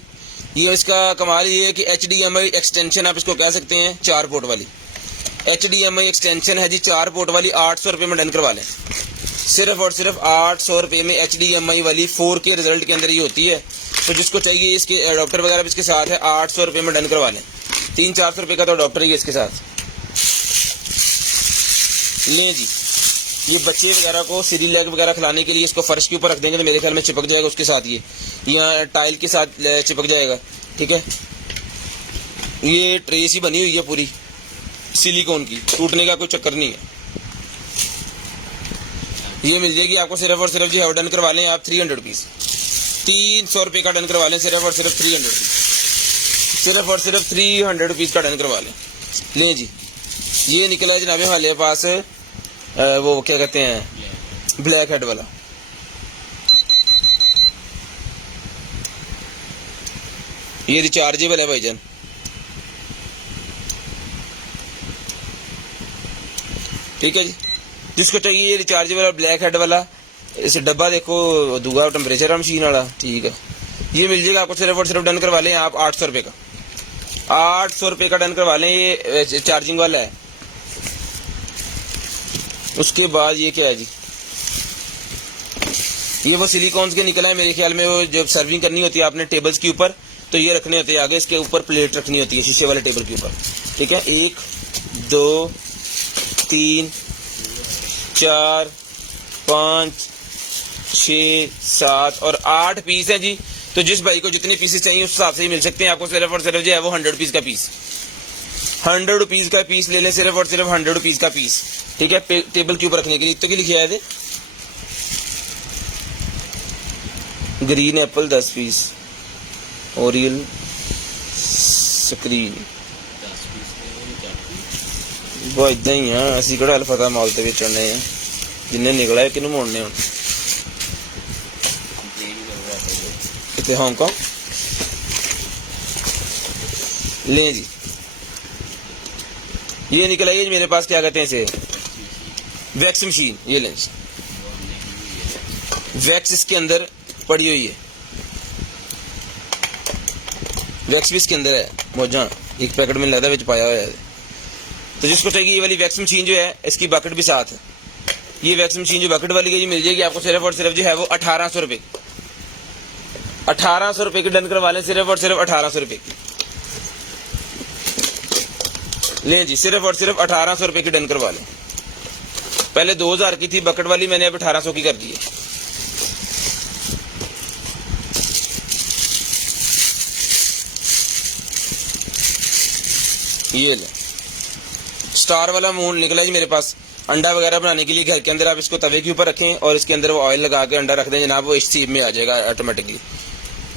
ये इसका कमाल ये है कि HDMI एक्सटेंशन आप इसको कह सकते हैं, 4 पोर्ट वाली HDMI एक्सटेंशन है जी, 4 पोर्ट वाली, 800 रुपये में डन करवा लें, सिर्फ और सिर्फ 800 रुपये में HDMI वाली 4K रिजल्ट के अंदर ये होती है। तो जिसको चाहिए इसके अडॉप्टर वगैरह भी इसके साथ है, 800 रुपये में डन करवा लें, 300-400 रुपये का तो अडॉप्टर ही है इसके साथ। लें जी। ये बच्चे वगैरह को सीरी लेग वगैरह खिलाने के लिए इसको फर्श के ऊपर रख देंगे तो मेरे ख्याल में चिपक जाएगा उसके साथ, ये यहाँ टाइल के साथ चिपक जाएगा, ठीक है। ये ट्रे सी बनी हुई है पूरी सिलिकॉन की, टूटने का कोई चक्कर नहीं है। ये मिल जाएगी आपको सिर्फ और सिर्फ जो डन करवा लें आप 300 रुपीज़, 300 रुपये का डन करवा लें, सिर्फ और सिर्फ 300 रुपीज़, सिर्फ और सिर्फ 300 रुपीज़ का डन करवा लें। लें जी। ये निकला है जनाबे वाले पास वो क्या कहते हैं ब्लैक हेड वाला, ये रिचार्जेबल है भाईजान, ठीक है जी। जिसको चाहिए ये रिचार्जेबल और ब्लैक हेड वाला, इस डब्बा देखो दूगा टेम्परेचर मशीन वाला, ठीक है। ये मिल जाएगा आपको सिर्फ और सिर्फ, डन करवा लें आप 800 रुपये का, 800 रुपये का डन करवा लें। ये चार्जिंग वाला है। उसके बाद ये क्या है जी, ये वो सिलिकॉन्स के निकला है मेरे ख्याल में, वो जब सर्विंग करनी होती है आपने टेबल्स के ऊपर तो ये रखने होते हैं आगे, इसके ऊपर प्लेट रखनी होती है शीशे वाले टेबल के ऊपर, ठीक है। 1 2 3 4 5 6 7 और 8 पीस हैं जी। तो जिस भाई को जितने पीसेस चाहिए उस हिसाब से ही मिल सकते हैं आपको। सिर्फ और सिर्फ जो है वो 100 रुपीज़ का पीस, 100 रुपीज़ का पीस ले लें, सिर्फ और सिर्फ 100 रुपीज़ का पीस, ठीक है। टेबल के ऊपर रखने के लिए तो क्या लिखा है, ग्रीन एप्पल 10 पीस, ओरियल स्क्रीन वो इदा ही है। असी कड़ा पता मॉल के चढ़ने हैं, जिन्हें निकला है किनू मोड़ने हूँ इतने हांगकॉन्ग लें जी। ये निकला है मेरे पास, क्या कहते हैं इसे, वैक्स मशीन। ये लें, वैक्स इसके अंदर पड़ी हुई है, वैक्स भी इसके अंदर है मौजा, एक पैकेट में लगता है पाया हुआ है। तो जिसको चाहिए ये वाली वैक्स मशीन जो है, इसकी बकेट भी साथ है। ये वैक्स मशीन जो बकेट वाली है ये मिल जाएगी आपको सिर्फ और सिर्फ जो है वो 1800 रुपये, 1800 रुपये की डन करवा लें, सिर्फ और सिर्फ 1800 रुपये की लें जी, सिर्फ और सिर्फ 1800 रुपये की डन करवा लें। पहले 2000 की थी बकेट वाली, मैंने अब 1800 की कर दी है। ये ले, स्टार वाला मून निकला जी मेरे पास, अंडा वगैरह बनाने के लिए घर के अंदर आप इसको तवे के ऊपर रखें और इसके अंदर वो ऑयल लगा के अंडा रख दें जनाब, वो इस सीप में आ जाएगा ऑटोमेटिकली,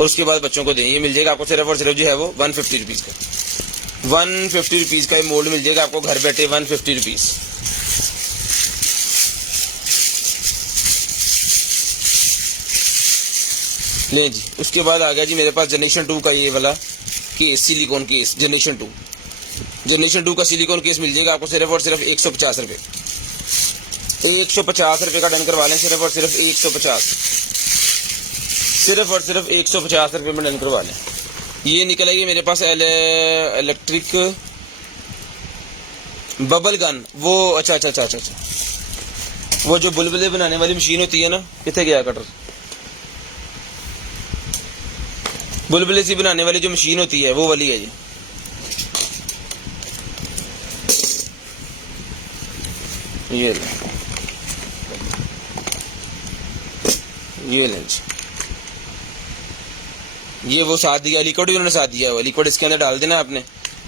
और उसके बाद बच्चों को दें। ये मिल जाएगा आपको सिर्फ और सिर्फ जो है वो 150 रुपीज़ का, 150 रुपीज़ का ये मोल्ड मिल जाएगा आपको घर बैठे, 150 रुपीज़। लें जी, उसके बाद आ गया जी मेरे पास जनरेशन 2 का ये वाला केस, सिलिकॉन केस, जनरेशन 2 का सिलिकॉन केस मिल जाएगा आपको सिर्फ और सिर्फ 150 रुपये, 150 रुपये का डन करवा लें, सिर्फ और सिर्फ 150, सिर्फ और सिर्फ 150 रुपये में डन करवा लें। ये निकलेगी मेरे पास इलेक्ट्रिक बबल गन, वो अच्छा, वो जो बुलबुले बनाने वाली मशीन होती है ना, कितने गया कटर, बुलबुले सी बनाने वाली जो मशीन होती है वो वाली है जी। ये लें जी, ये वो साथ दिया, लिक्विड भी उन्होंने साथ दिया हुआ, लिक्विड इसके अंदर डाल देना आपने,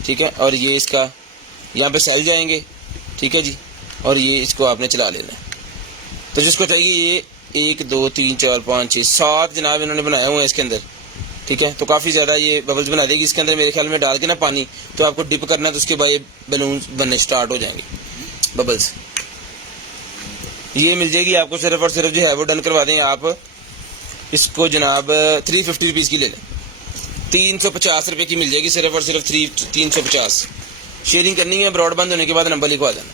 ठीक है। और ये इसका यहाँ पे सेल जाएंगे, ठीक है जी, और ये इसको आपने चला लेना है। तो जिसको चाहिए ये 1 2 3 4 5 6 7 जनाब इन्होंने बनाए हुए हैं इसके अंदर, ठीक है। तो काफ़ी ज़्यादा ये बबल्स बना देगी इसके अंदर, मेरे ख्याल में डाल के ना पानी, तो आपको डिप करना तो उसके बाद ये बलून बनने स्टार्ट हो जाएंगे बबल्स। ये मिल जाएगी आपको सिर्फ और सिर्फ जो है वो डन करवा दें आप इसको जनाब 350 रुपीज़ की ले लें, 350 रुपये की मिल जाएगी सिर्फ और सिर्फ 350। शेयरिंग करनी है, ब्रॉड बंद होने के बाद नंबर लिखवा देना,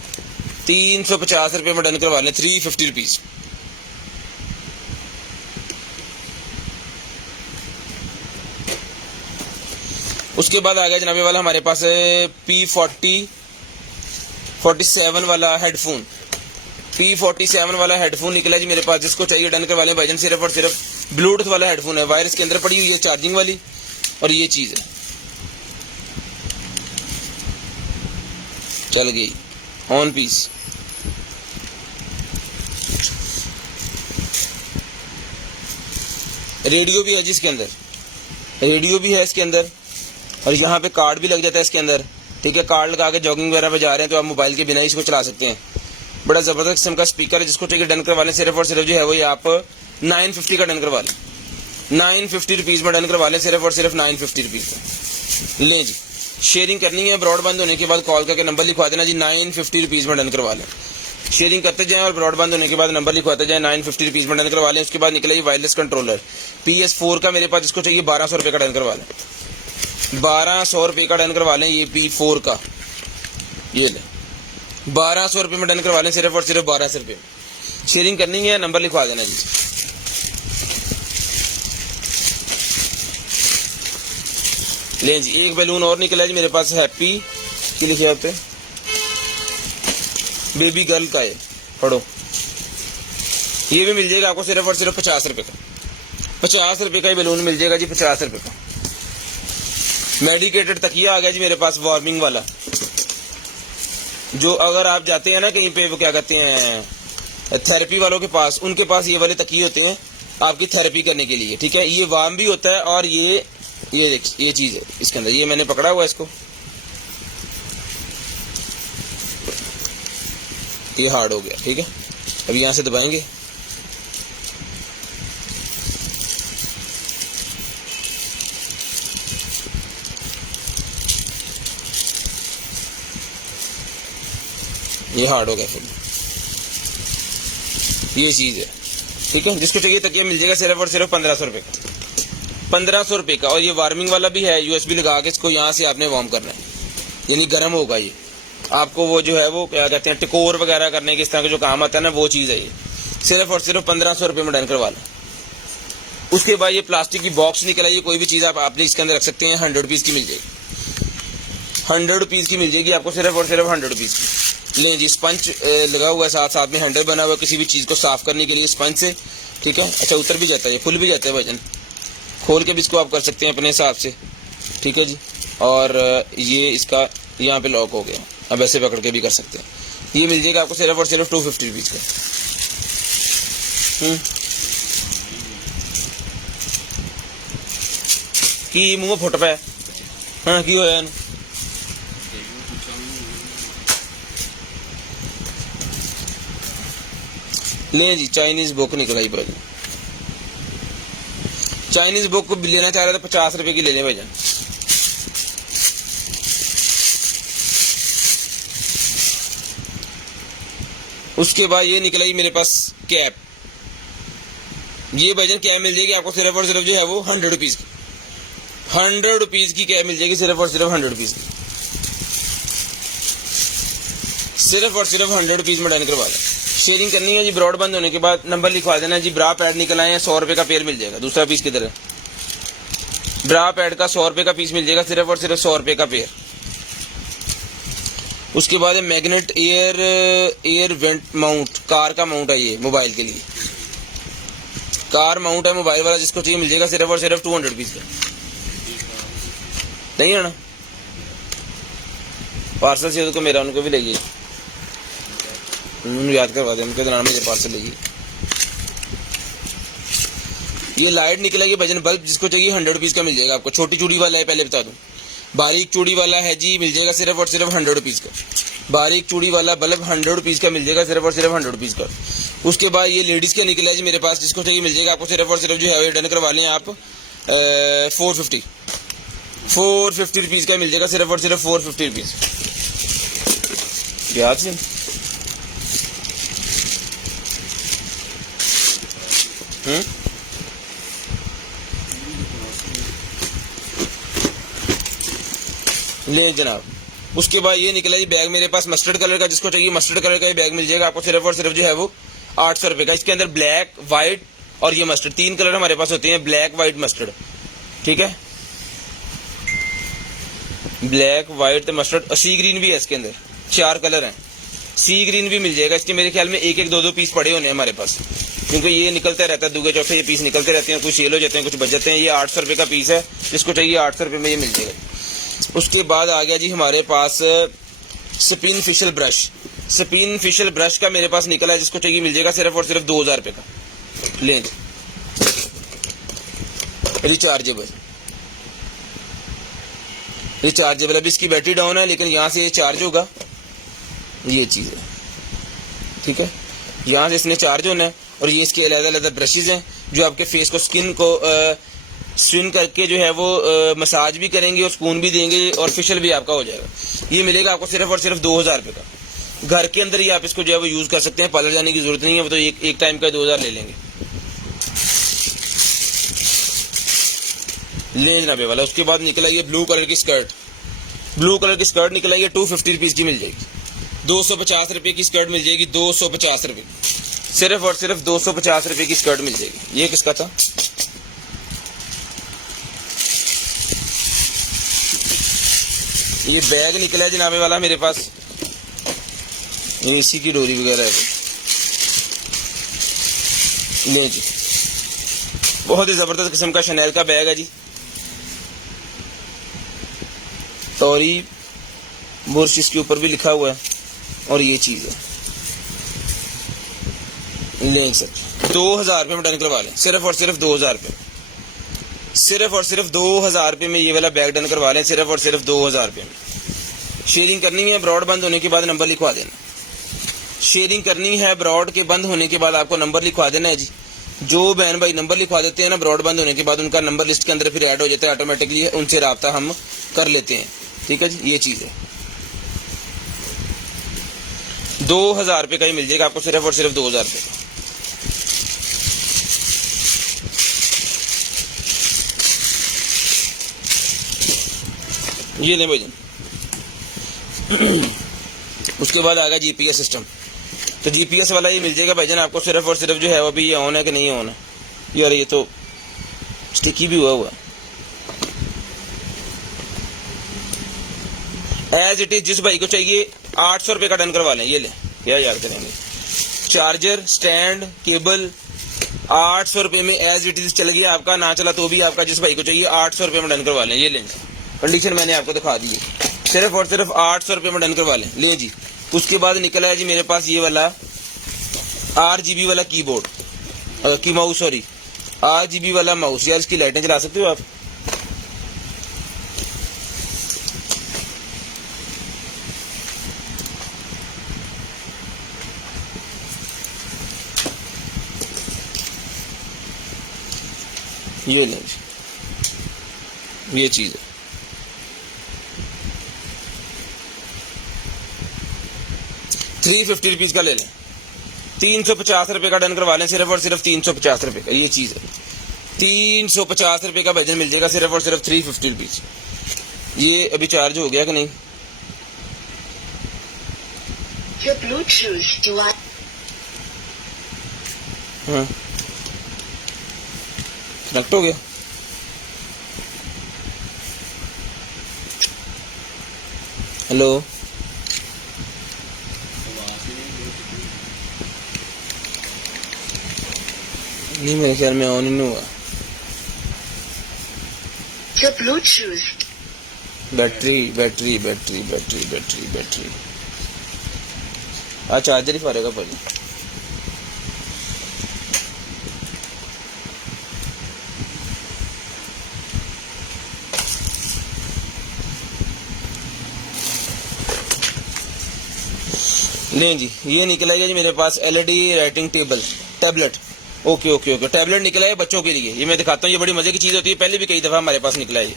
350 रुपये में डन करवा लें, 350 रुपीज़। उसके बाद आ गया जनाबे वाला हमारे पास P47 वाला हेडफोन, P47 वाला हेडफोन निकला जी मेरे पास। जिसको चाहिए डन करवा लें भाईजान, सिर्फ और सिर्फ ब्लूटूथ वाला हेडफोन है, वायरस के अंदर पड़ी हुई है चार्जिंग वाली, और ये चीज़ है चल गई ऑन पीस। रेडियो भी है जी इसके अंदर, रेडियो भी है इसके अंदर, और यहाँ पे कार्ड भी लग जाता है इसके अंदर, ठीक है। कार्ड लगा के जॉगिंग वगैरह पे जा रहे हैं तो आप मोबाइल के बिना ही इसको चला सकते हैं। बड़ा ज़बरदस्त किस्म का स्पीकर है। जिसको चाहिए डन करवा लें, सिर्फ और सिर्फ जो है वो ये आप 950 का डन करवा लें, 950 रुपीज़ में डन करवा लें, सिर्फ और सिर्फ 950 रुपीज़ में लें जी। शेयरिंग करनी है, ब्रॉड बंद होने के बाद कॉल करके नंबर लिखवा देना जी, 950 रुपीज़ में डन करवा लें। शेयरिंग करते जाएं और ब्रॉड बंद होने के बाद नंबर लिखवाते जाएं, 950 रुपीज़ में डन करवा लें। उसके बाद निकलेगी वायरलेस कंट्रोलर PS4 का मेरे पास, जिसको चाहिए 1200 रुपये का डन करवा लें, 1200 रुपये का डन करवा लें। ये P4 का ये लें, 1200 रुपये में डन करवा लें, सिर्फ और सिर्फ 1200 रुपये। शेयरिंग करनी है, नंबर लिखवा देना जी। लें जी, एक बैलून और निकला है जी मेरे पास, हैप्पी की लिखे होते हैं, बेबी गर्ल का है, पढ़ो। ये भी मिल जाएगा आपको सिर्फ और सिर्फ 50 रुपए का। 50 रुपए का ही बैलून मिल जाएगा जी, 50 रुपए का। मेडिकेटेड तकिया आ गया जी मेरे पास, वार्मिंग वाला, जो अगर आप जाते हैं ना कहीं पे, वो क्या कहते हैं थेरेपी वालों के पास, उनके पास ये वाले तकिए होते हैं आपकी थेरेपी करने के लिए, ठीक है। ये वार्म भी होता है और ये देखिए ये चीज है इसके अंदर, ये मैंने पकड़ा हुआ है इसको, ये हार्ड हो गया, ठीक है। अब यहां से दबाएंगे, ये हार्ड हो गया फिर, ये चीज है, ठीक है। जिसको चाहिए तकिया मिल जाएगा सिर्फ और सिर्फ 1500 रुपए का, 1500 रुपए का। और ये वार्मिंग वाला भी है, यूएसबी लगा के इसको यहाँ से आपने वार्म करना है, यानी गर्म होगा ये आपको, वो जो है वो क्या कहते हैं टिकोर वगैरह करने के इस तरह का जो काम आता है ना, वो चीज है ये, सिर्फ और सिर्फ 1500 रुपए में डन करवा लें। उसके बाद ये प्लास्टिक की बॉक्स निकल आई, कोई भी चीज आपने इसके अंदर रख सकते हैं, 100 रुपीज की मिल जाएगी, 100 रुपीज की मिल जाएगी आपको, सिर्फ और सिर्फ 100 रुपीज की। लें जी, स्पंज लगा हुआ है, साथ साथ में हैंडल बना हुआ है किसी भी चीज को साफ करने के लिए स्पंज से, ठीक है। अच्छा, उतर भी जाता है, खुल भी जाता है, वजन खोल के भी इसको आप कर सकते हैं अपने हिसाब से, ठीक है जी। और ये इसका यहाँ पे लॉक हो गया, अब ऐसे पकड़ के भी कर सकते हैं। ये मिल जाएगा आपको सिर्फ और सिर्फ 250 रुपीज का। कि मुंह फुट पे, हाँ की होया इहनूं? ले जी, चाइनीज बुक निकल आई भाई, चाइनीज बुक को लेना चाह रहे थे 50 रुपए की ले लें भाईजान। उसके बाद ये निकला ही मेरे पास कैप, ये भाईजान कैप मिल जाएगी आपको सिर्फ और सिर्फ जो है वो 100 रुपीज की, 100 रुपीज की कैप मिल जाएगी सिर्फ और सिर्फ 100 रुपीज की, सिर्फ और सिर्फ 100 रुपीज में डन करवा लें। शेयरिंग करनी है जी, ब्रॉड बंद होने के बाद नंबर लिखवा देना जी। ब्रा पैड निकल आए हैं, 100 रुपए का पेयर मिल जाएगा, दूसरा पीस किधर है? ब्रा पैड का 100 रुपए का पीस मिल जाएगा, सिर्फ और सिर्फ 100 रुपए का पेयर। उसके बाद magnet air vent mount, car का माउंट है ये मोबाइल के लिए, कार माउंट है मोबाइल वाला, जिसको चाहिए मिल जाएगा सिर्फ और सिर्फ 200 रुपीज का। नहीं है ना, पार्सल से तो मेरा उनको भी ले गई, याद करवा दे उनके नाम में पार्सल लेगी। ये लाइट निकलेगी भजन बल्ब, जिसको चाहिए 100 रुपीज का मिल जाएगा आपको। छोटी चूड़ी वाला है, पहले बता दूं, बारीक चूड़ी वाला है जी, मिल जाएगा सिर्फ और सिर्फ 100 रुपीज का। बारीक चूड़ी वाला बल्ब 100 रुपीज का मिल जाएगा, सिर्फ और सिर्फ 100 रुपीज का। उसके बाद ये लेडीज का निकला जी मेरे पास, जिसको चाहिए मिल जाएगा आपको सिर्फ और सिर्फ जो है डन करवा लें आप 450 रुपीज का मिल जाएगा, सिर्फ और सिर्फ 450 रुपीज। याद से ले जनाब। उसके बाद ये निकला जी बैग मेरे पास मस्टर्ड कलर का, जिसको चाहिए मस्टर्ड कलर का ही बैग मिल जाएगा आपको सिर्फ और सिर्फ जो है वो 800 रुपए का। इसके अंदर ब्लैक, व्हाइट और ये मस्टर्ड, 3 कलर हमारे पास होते हैं, ब्लैक, व्हाइट, मस्टर्ड, ठीक है। ब्लैक, व्हाइट, मस्टर्ड और सी ग्रीन भी है इसके अंदर, 4 कलर हैं। सी ग्रीन भी मिल जाएगा, इसके मेरे ख्याल में 1-1, 2-2 पीस पड़े होने हमारे पास, क्योंकि ये निकलते रहता है, दूगे चौथे ये पीस निकलते रहते हैं, कुछ सेल हो जाते हैं, कुछ बच जाते हैं। ये 800 रुपए का पीस है, जिसको चाहिए 800 रुपए में ये मिल जाएगा। उसके बाद आ गया जी हमारे पास स्पिन फिशल ब्रश। स्पिन फिशल ब्रश का मेरे पास निकला है, जिसको चाहिए मिल जाएगा सिर्फ और सिर्फ 2000 रुपए का। लें रिचार्जेबल, अभी इसकी बैटरी डाउन है, लेकिन यहाँ से ये चार्ज होगा, ये चीज है, ठीक है। यहाँ से इसने चार्ज होना है, और ये इसके अलग-अलग ब्रशेज हैं जो आपके फेस को, स्किन को स्विन करके जो है वो मसाज भी करेंगे और सुकून भी देंगे, और फेशियल भी आपका हो जाएगा। ये मिलेगा आपको सिर्फ और सिर्फ 2000 रुपए का। घर के अंदर ही आप इसको जो है वो यूज कर सकते हैं, पार्लर जाने की जरूरत नहीं है, वो तो एक टाइम का 2000 ले लेंगे। ले जनाबे वाला। उसके बाद निकला ये ब्लू कलर की स्कर्ट, ब्लू कलर की स्कर्ट निकला, ये 250 रुपीज की मिल जाएगी, 250 रुपए की स्कर्ट मिल जाएगी, 250 रुपए, सिर्फ और सिर्फ 250 रुपए की स्कर्ट मिल जाएगी। ये किसका था? ये बैग निकला है जनाबे वाला मेरे पास, एसी की डोरी वगैरह है। ये जी बहुत ही जबरदस्त किस्म का शनेल का बैग है जी। टोरी बुर्श इसके ऊपर भी लिखा हुआ है। और ये चीज है, लेंगे सर 2000 रुपये में डन करवा लें, सिर्फ और सिर्फ 2000 रुपये, सिर्फ और सिर्फ 2000 रुपये में ये वाला बैग डन करवा लें, सिर्फ और सिर्फ 2000 रुपये में। शेयरिंग करनी है, ब्रॉड बंद होने के बाद नंबर लिखवा देना। शेयरिंग करनी है, ब्रॉड के बंद होने के बाद आपको नंबर लिखवा देना है जी। जो बहन भाई नंबर लिखवा देते हैं ना ब्रॉड बंद होने के बाद, उनका नंबर लिस्ट के अंदर फिर ऐड हो जाता है ऑटोमेटिकली, उनसे रब्ता हम कर लेते हैं। ठीक है जी, ये चीज है। 2000 रुपये का ही मिल जाएगा आपको, सिर्फ और सिर्फ 2000 रुपये का। ये ले भाई। उसके बाद आ गया जीपीएस सिस्टम। तो जीपीएस वाला ये मिल जाएगा भाईजान आपको, सिर्फ और सिर्फ जो है वो अभी ये ऑन है कि नहीं ऑन है। यार ये तो स्टिकी भी हुआ एज इट इज। जिस भाई को चाहिए 800 रुपये का डन करवा लें। ये ले, क्या याद करेंगे, चार्जर स्टैंड केबल 800 रुपये में एज इट इज चल गया आपका, ना चला तो भी आपका। जिस भाई को चाहिए 800 रुपये में डन करवा लें। ये लें, कंडीशन मैंने आपको दिखा दी है, सिर्फ और सिर्फ 800 रुपये में डन करवा लें। ले जी। उसके बाद निकला है जी मेरे पास ये वाला RGB वाला कीबोर्ड की माउस, सॉरी RGB वाला माउस। यार इसकी लाइटें चला सकते हो आप। ये लें, ये चीज है। ₹350 का ले लें, 350 रुपये का डन करवा लें, सिर्फ और सिर्फ 350 रुपये का। ये चीज है, 350 रुपये का भजन मिल जाएगा, सिर्फ और सिर्फ ₹350। ये अभी चार्ज हो गया कि नहीं? Your Bluetooth device. हाँ कनेक्ट हो गया। हेलो, नहीं मेरे ख्याल में ऑन ही नहीं हुआ। Your Bluetooth. Battery battery battery battery battery battery आज चार्जर ही फारेगा भाई। नहीं जी, ये निकला है जी मेरे पास LED writing table tablet. Okay okay okay, tablet निकला है बच्चों के लिए। ये मैं दिखाता हूँ, ये बड़ी मजे की चीज होती है, पहले भी कई दफा हमारे पास निकला है। ये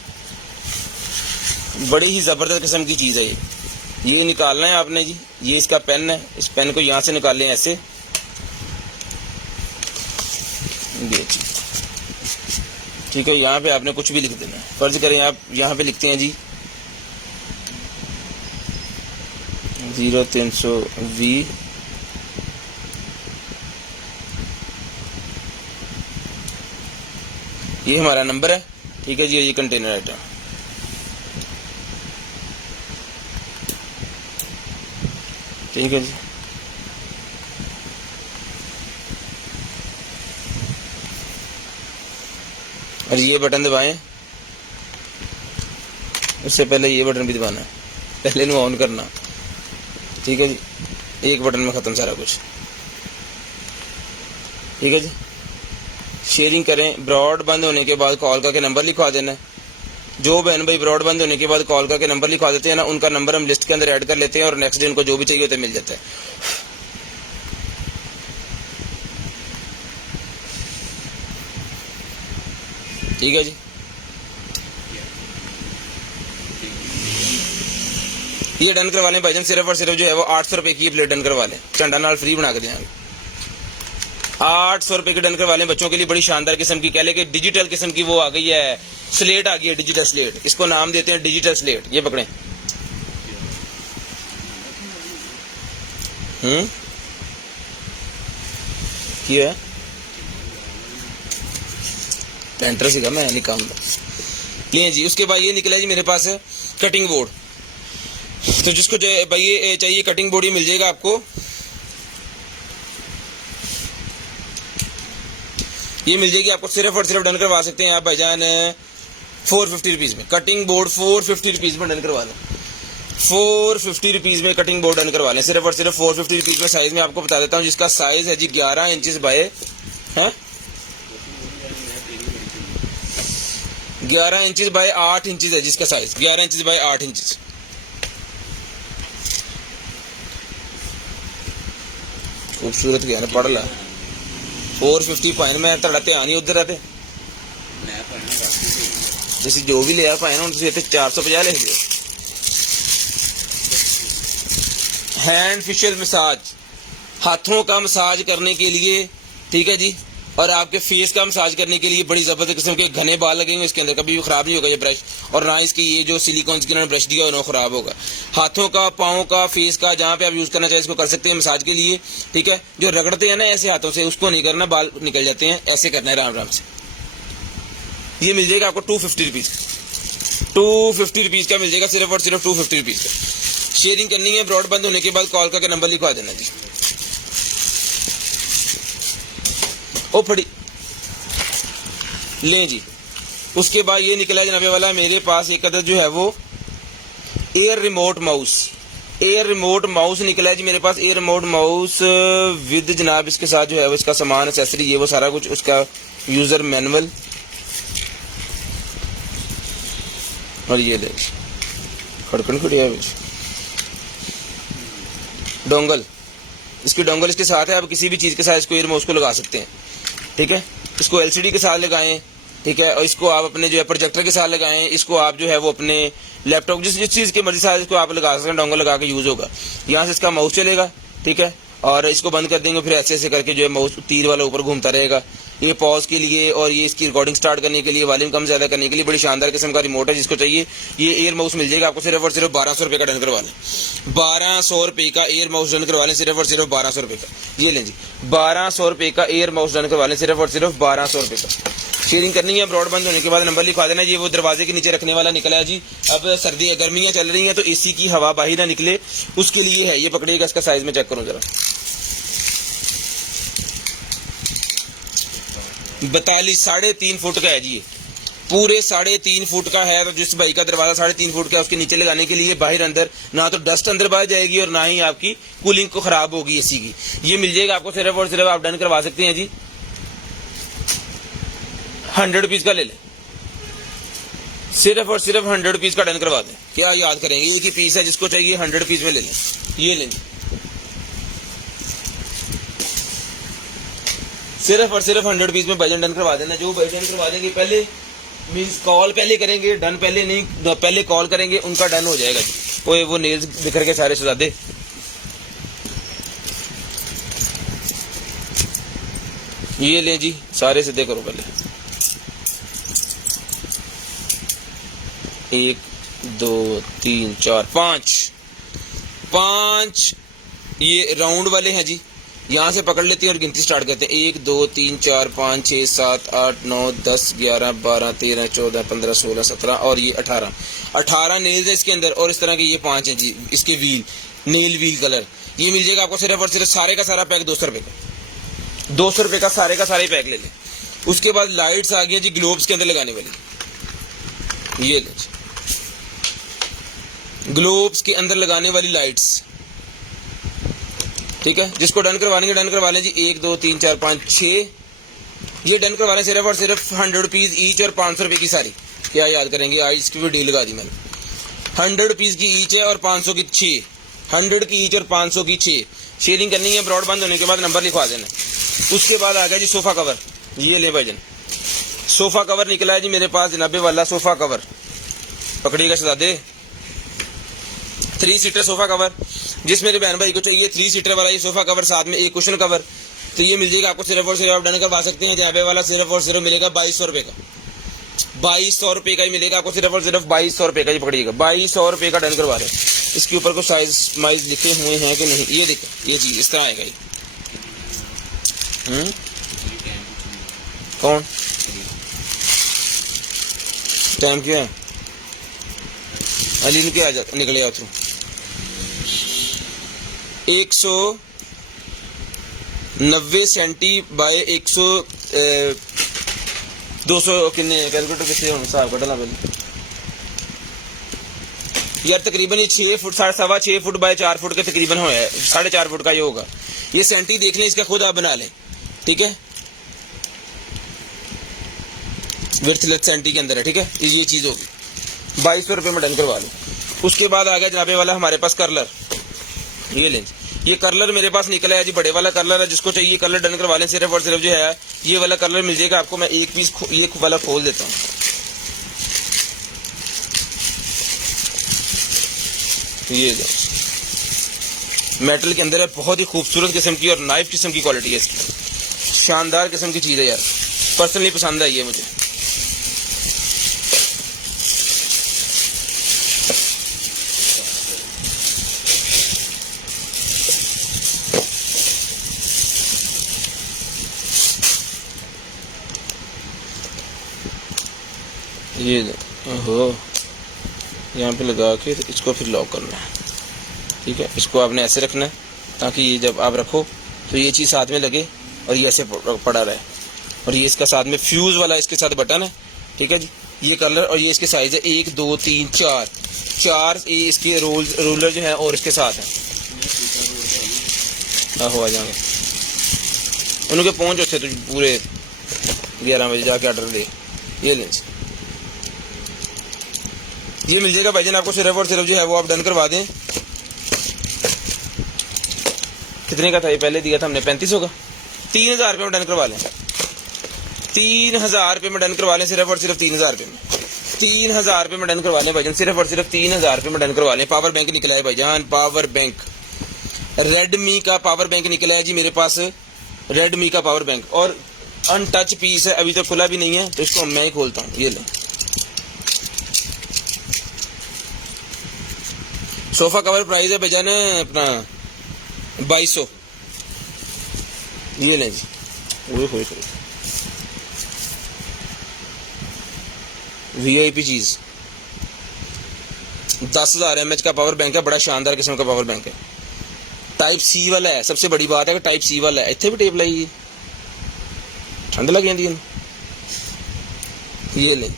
बड़ी ही जबरदस्त किस्म की चीज है। ये निकालना है आपने जी। ये इसका पेन है, इस पेन को यहाँ से निकालें ऐसे। ठीक है, यहाँ पे आपने कुछ भी लिख देना है। फर्ज करें आप यहाँ पे लिखते हैं जी 0300V ये हमारा नंबर है। ठीक है जी, ये कंटेनर आइटम। ठीक है जी, और ये बटन दबाएं। उससे पहले ये बटन भी दबाना है, पहले इन्हें ऑन करना। ठीक है जी, एक बटन में खत्म सारा कुछ। ठीक है जी, शेयरिंग करें। ब्रॉड बंद होने के बाद कॉल करके नंबर लिखवा देना है। जो बहन भाई ब्रॉड बंद होने के बाद कॉल करके नंबर लिखवा देते हैं ना, उनका नंबर हम लिस्ट के अंदर ऐड कर लेते हैं और नेक्स्ट डे उनको जो भी चाहिए होता है मिल जाता है। ठीक है जी, ये डन करवा लें भाईजान, सिर्फ और सिर्फ जो है वो 800 रुपए की प्लेट डन करवा लें, चंडा नाल फ्री बना के देंगे। 800 रुपए की डन करवा लें बच्चों के लिए। बड़ी शानदार किस्म की, कह ले कि डिजिटल किस्म की वो आ गई है, स्लेट आ गई है, डिजिटल स्लेट। इसको नाम देते हैं डिजिटल स्लेट। ये पकड़े, क्या है पेंटर सीखा मैं नहीं काम। ये जी, उसके बाद ये निकला जी मेरे पास कटिंग बोर्ड। तो जिसको भाई ये चाहिए कटिंग बॉडी मिल जाएगा आपको, ये मिल जाएगी आपको, सिर्फ और सिर्फ डन करवा सकते हैं आप भाईजान 450 रुपीज़ में। कटिंग बोर्ड 450 रुपीज़ में डन करवा लें, 450 रुपीज़ में कटिंग बोर्ड डन करवा लें, सिर्फ और सिर्फ 450 रुपीज़ में। साइज़ में आपको बता देता हूँ, जिसका साइज़ है जी 11 inches by 11 inches by 8 inches है जिसका साइज़, 11 इंचज़ बाय 8 इंचज़। खूबसूरत गया ना, पढ़ ला 450 पाइन में ਤੁਹਾਡਾ ਧਿਆਨ ਹੀ ਉਧਰ ਆ ਤੇ ਤੁਸੀਂ ਜੋ ਵੀ ਲਿਆ ਪਾਇਨ ਹੁਣ ਤੁਸੀਂ ਇੱਥੇ 450 ਲਿਖ ਦਿਓ। हैंड फेशियल मसाज, हाथों का मसाज करने के लिए, ठीक है जी, और आपके फेस का मसाज करने के लिए बड़ी ज़बरदस्त किस्म के घने बाल लगेंगे इसके अंदर, कभी भी ख़राब नहीं होगा ये ब्रश, और ना इसकी ये जो सिलिकॉन की ब्रश दिया है वो ख़राब होगा। हाथों का, पाँव का, फेस का, जहाँ पे आप यूज़ करना चाहिए इसको कर सकते हैं मसाज के लिए, ठीक है। जो रगड़ते हैं ना ऐसे हाथों से, उसको नहीं करना, बाल निकल जाते हैं, ऐसे करना है आराम आराम से। ये मिल जाएगा आपको 250 रुपीज़, 250 रुपीज़ का मिल जाएगा, सिर्फ और सिर्फ 250 रुपीज़ का। शेयरिंग करनी है, ब्रॉड बंद होने के बाद कॉल करके नंबर लिखवा देना जी। ओ फड़ी लें जी। उसके बाद ये निकला जनाबे वाला मेरे पास एक अदद जो है वो air remote mouse, air remote mouse निकला है जी मेरे पास, एयर रिमोट माउस विद जनाब इसके साथ जो है वो इसका सामान, एक्सेसरी, ये वो सारा कुछ, उसका यूज़र मैनुअल, और ये ले खड़कन खड़िया डोंगल, इसकी डोंगल इसके साथ है। आप किसी भी चीज़ के साथ इसको एयर माउस को लगा सकते हैं, ठीक है। इसको एलसीडी के साथ लगाएं, ठीक है, और इसको आप अपने जो है प्रोजेक्टर के साथ लगाएं, इसको आप जो है वो अपने लैपटॉप जिस चीज़ के मर्जी साथ इसको आप लगा सकते हैं, डोंगल लगा के यूज़ होगा। यहाँ से इसका माउस चलेगा, ठीक है, और इसको बंद कर देंगे, फिर ऐसे ऐसे करके जो है माउस तीर वाला ऊपर घूमता रहेगा। ये पॉज के लिए और ये इसकी रिकॉर्डिंग स्टार्ट करने के लिए, वॉल्यूम कम ज़्यादा करने के लिए बड़ी शानदार किस्म का रिमोट है। जिसको चाहिए ये एयर माउस मिल जाएगा आपको, सिर्फ और सिर्फ 1200 रुपये का डन करवा लें, 1200 रुपये का एयर माउस डन करवा लें, सिर्फ और सिर्फ 1200 रुपये का। ये लें जी, 1200 रुपये का एयर माउस डन करवा लें, सिर्फ और सिर्फ 1200 रुपये का। शेयरिंग करनी है, ब्रॉड बंद होने के बाद नंबर लिखवा देना। ये वो दरवाजे के नीचे रखने वाला निकला है जी। अब सर्दी गर्मियाँ चल रही हैं तो एसी की हवा बाहर ना निकले, उसके लिए है। ये पकड़िएगा, इसका साइज में चेक करो जरा, 42 3.5 फुट का है जी, ये पूरे 3.5 फुट का है। तो जिस भाई का दरवाजा 3.5 फुट का है उसके नीचे लगाने के लिए बाहर अंदर ना तो डस्ट अंदर बाहर जाएगी और ना ही आपकी कूलिंग को खराब होगी एसी की। ये मिल जाएगा आपको, सिर्फ और सिर्फ आप डन करवा सकते हैं जी 100 रुपीज़ का ले लें, सिर्फ और सिर्फ 100 रुपीज़ का डन करवा दें। क्या याद करेंगे, एक ही पीस है, जिसको चाहिए 100 रुपीज़ में ले लें। ये लें सिर्फ और सिर्फ 100 रुपीज़ में भजन डन करवा देना। जो भजन करवा देंगे पहले मीन्स कॉल पहले करेंगे, डन पहले नहीं, पहले कॉल करेंगे उनका डन हो जाएगा जी। वो नेल्स बिखर के सारे सजा दे। ये लें जी, सारे सीधे करो पहले, 1 2 3 4 5 ये राउंड वाले हैं जी। यहाँ से पकड़ लेते हैं और गिनती स्टार्ट करते हैं। 1 2 3 4 5 6 7 8 9 10 11 12 13 14 15 16 17 और ये 18 नेल्स है इसके अंदर। और इस तरह के ये 5 हैं जी इसके व्हील, नेल व्हील कलर। ये मिल जाएगा आपको सिर्फ और सिर्फ सारे का सारा पैक 200 रुपये का, 200 रुपये का सारे का सारे पैक ले लें। उसके बाद लाइट्स आ गई जी ग्लोब्स के अंदर लगाने वाली, ये ले ग्लोब्स के अंदर लगाने वाली लाइट्स, ठीक है। जिसको डन करवाने डन करवा लें जी। 1 2 3 4 5 6 ये डन करवा लें, सिर्फ और सिर्फ 100 रुपीज़ ईच और 500 रुपये की सारी। क्या याद करेंगे, आज इसकी भी डील लगा दी मैंने। 100 रुपीज़ की ईच है और 500 की 6, 100 की ईच और 500 की 6। शेयरिंग करनी है, ब्रॉड बंद होने के बाद नंबर लिखवा देना। उसके बाद आ गया जी सोफ़ा कवर। ये ले भाईजन, सोफ़ा कवर निकला है जी मेरे पास जनाबे वाला सोफ़ा कवर, पकड़िएगा शहजादे। 3 सीटर सोफ़ा कवर, जिस मेरे बहन भाई को चाहिए 3 सीटर वाला ये सोफ़ा कवर, साथ में एक कुशन कवर, तो ये मिल जाएगा आपको सिर्फ और सिर्फ आप डन करवा सकते हैं। जहाँ वाला सिर्फ और सिर्फ मिलेगा 2200 रुपये का, 2200 रुपये का ही मिलेगा आपको, सिर्फ और सिर्फ 2200 रुपये का ही पकड़िएगा। 2200 रुपये का डन करवा रहे हैं। इसके ऊपर कुछ साइज माइज लिखे हुए हैं कि नहीं, ये देखो, ये चीज़ इस तरह आएगा। ये कौन टाइम क्या है, अली के आ जा निकले आओ थ्रू 190 सेंटी बाय 200 किन्ने कैलकुलेटर कितने होने हिसाब कटना पहले यार, तकरीबन ये 6 फुट 6.25 फुट बाय 4 फुट के तकरीबन हो है, 4.5 फुट का ये होगा। ये सेंटी देख लें, इसका खुद आप बना लें, ठीक है। विड्थ लेंथ सेंटी के अंदर है, ठीक है। ये चीज होगी 2200 रुपये में डन करवा लो। उसके बाद आ गया जनाबे वाला हमारे पास कर्लर। ये लें, ये कर्लर मेरे पास निकला है जी, बड़े वाला कर्लर है। जिसको चाहिए कर्लर डन करवा लें। सिर्फ और सिर्फ जो है ये वाला कर्लर मिल जाएगा आपको। मैं एक पीस ये वाला खोल देता हूँ। ये मेटल के अंदर है, बहुत ही खूबसूरत किस्म की और नाइफ किस्म की क्वालिटी है इसकी, शानदार किस्म की चीज है यार, पर्सनली पसंद आई है मुझे। ये ओहो, यहाँ पे लगा के इसको फिर लॉक करना है, ठीक है। इसको आपने ऐसे रखना है ताकि ये जब आप रखो तो ये चीज़ साथ में लगे और ये ऐसे पड़ा रहे। और ये इसका साथ में फ्यूज वाला इसके साथ बटन है, ठीक है जी। ये कलर और ये इसके साइज है 1 2 3 4 ये इसके रोलर जो है और इसके साथ है। हो आ जाएंगे उनके पहुँच अच्छे तो पूरे 11 बजे जाके ऑर्डर दे। ये लेंस ये मिल जाएगा भाईजान आपको। सिर्फ और सिर्फ जो है वो आप डन करवा दें। कितने का था ये, पहले दिया था हमने 3500 का। 3000 रुपये में डन करवा लें, 3000 रुपये में डन करवा लें। सिर्फ और सिर्फ 3000 रुपये में, 3000 रुपये में डन करवा लें भाईजान। सिर्फ और सिर्फ 3000 रुपये में डन करवा लें। पावर बैंक निकला है भाईजान, पावर बैंक, रेडमी का पावर बैंक निकला है जी मेरे पास, रेडमी का पावर बैंक। और अनटच पीस है, अभी तक खुला भी नहीं है, तो इसको मैं ही खोलता हूँ। ये लें, सोफा कवर प्राइस है भाईजान अपना 2200। ये लें जी, VIP चीज 10,000 mAh का पावर बैंक है, बड़ा शानदार किस्म का पावर बैंक है। टाइप C वाला है, सबसे बड़ी बात है कि टाइप C वाला है। इतने भी टेप लाई, ठंड लग जाती है। ये ले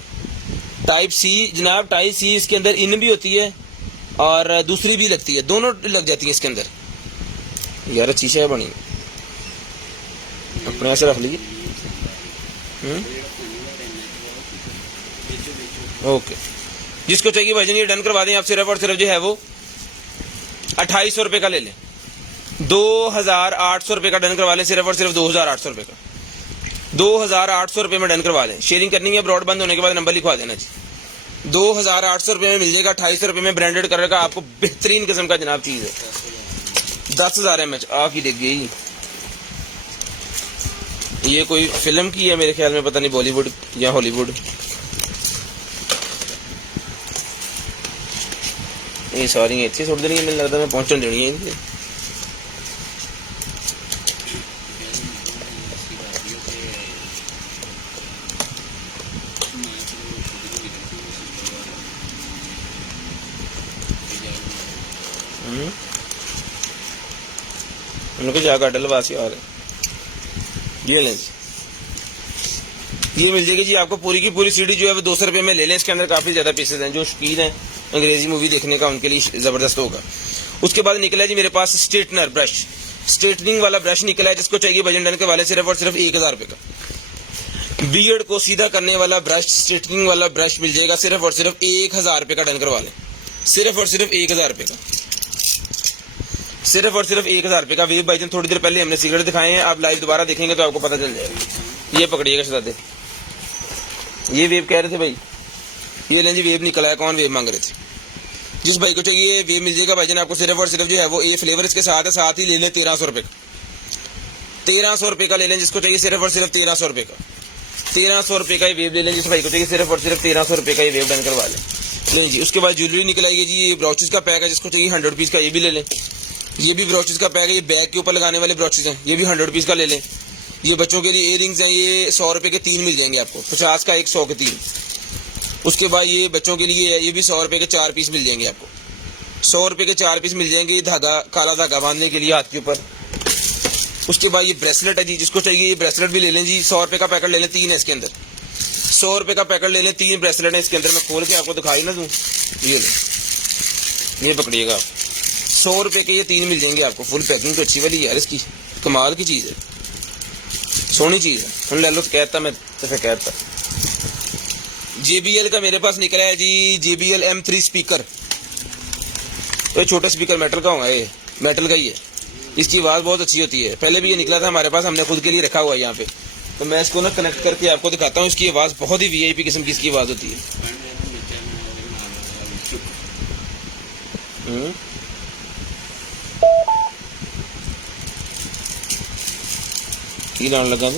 टाइप C जनाब, टाइप C इसके अंदर इन भी होती है और दूसरी भी लगती है, दोनों लग जाती है इसके अंदर। यार अच्छी है बनी, अपने ऐसे रख लीजिए। ओके, जिसको चाहिए भाईजान ये डन करवा दें आप। सिर्फ और सिर्फ जो है वो 2800 रुपये का ले लें, 2800 रुपये का डन करवा लें। सिर्फ और सिर्फ 2800 रुपये का, 2800 रुपये में डन करवा लें। शेयरिंग करनी है ब्रॉड बंद होने के बाद नंबर लिखवा देना जी। 2800 रुपये में मिल जाएगा। 2800 रुपये में ब्रांडेड कलर का आपको बेहतरीन किस्म का जनाब चीज है। 10,000 mAh आप ही देख गई। ये कोई फिल्म की है मेरे ख्याल में, पता नहीं बॉलीवुड या हॉलीवुड। ये सारी इतनी छोड़ देनी है, मुझे लगता है मैं पहुंचने देनी है। उनको जाकर डलवासी आ रहे। ये लें, ये मिल जाएगी जी आपको। पूरी की पूरी सीडी जो है वो 200 रुपये में ले लें। इसके अंदर काफी ज्यादा पीसेज हैं। जो शौकीन है अंग्रेजी मूवी देखने का उनके लिए जबरदस्त होगा। उसके बाद निकला है जी मेरे पास स्ट्रेटनर ब्रश, स्ट्रेटनिंग वाला ब्रश निकला है। जिसको चाहिए वजन डन के वाले सिर्फ और सिर्फ 1000 रुपये का। बियर्ड को सीधा करने वाला ब्रश, स्ट्रेटनिंग वाला ब्रश मिल जाएगा। सिर्फ और सिर्फ 1000 रुपये का डन करवा लें। सिर्फ और सिर्फ 1000 रुपये का, सिर्फ और सिर्फ 1000 रुपये का। वेब भाईजान थोड़ी देर पहले हमने सिगरेट दिखाए हैं, आप लाइव दोबारा देखेंगे तो आपको पता चल जाएगा। ये पकड़िएगा शहजादे, ये वेब कह रहे थे भाई। ये लें जी, वेब निकला है। कौन वेब मांग रहे थे? जिस भाई को चाहिए वेब मिल जाएगा भाईजान आपको। सिर्फ और सिर्फ जो है वो ए फ्लेवर इसके साथ है, साथ ही ले लें 1300 रुपये का। 1300 रुपये का ले लें जिसको चाहिए। सिर्फ और सिर्फ 1300 रुपये का, 1300 रुपये का ये वेब ले लें जिस भाई को चाहिए। सिर्फ और सिर्फ 1300 रुपये का ये वेब डन करवा लें। लें जी, उसके बाद ज्वेलरी निकल आएगी जी। ये ब्रॉचेस का पैक है, जिसको चाहिए 100 रुपीज़ का ये भी ले लें। ये भी ब्रॉचेस का पैक है। ये बैग के ऊपर लगाने वाले ब्रॉचेस हैं, ये भी 100 रुपीज़ का ले लें। ये बच्चों के लिए इयररिंग्स हैं, ये 100 रुपये के 3 मिल जाएंगे आपको। 50 का 1, 100 के 3। उसके बाद ये बच्चों के लिए है, ये भी 100 रुपये के 4 पीस मिल जाएंगे आपको। 100 रुपये के 4 पीस मिल जाएंगे, धागा, काला धागा बांधने के लिए हाथ के ऊपर। उसके बाद ये ब्रेसलेट है जी, जिसको चाहिए ये ब्रेसलेट भी ले लें जी। 100 रुपये का पैकेट ले लें, 3 है इसके अंदर। 100 रुपये का पैकेट ले लें, 3 ब्रेसलेट है इसके अंदर। मैं खोल के आपको दिखाई ना दूँ, ये ले, ये पकड़िएगा आप। 100 रुपये के ये 3 मिल जाएंगे आपको। फुल पैकिंग तो अच्छी वाली यार इसकी, कमाल की चीज़ है, सोनी चीज़ है। हम ले लो तो कहता, मैं तो कहता। JBL का मेरे पास निकला है जी, JBL M3 स्पीकर। तो छोटा स्पीकर मेटल का होगा, ये मेटल का ही है। इसकी आवाज़ बहुत अच्छी होती है। पहले भी ये निकला था हमारे पास, हमने खुद के लिए रखा हुआ है यहाँ पे। तो मैं इसको ना कनेक्ट करके आपको दिखाता हूँ। इसकी आवाज़ बहुत ही VIP किस्म की इसकी आवाज़ होती है। लाने लगा तो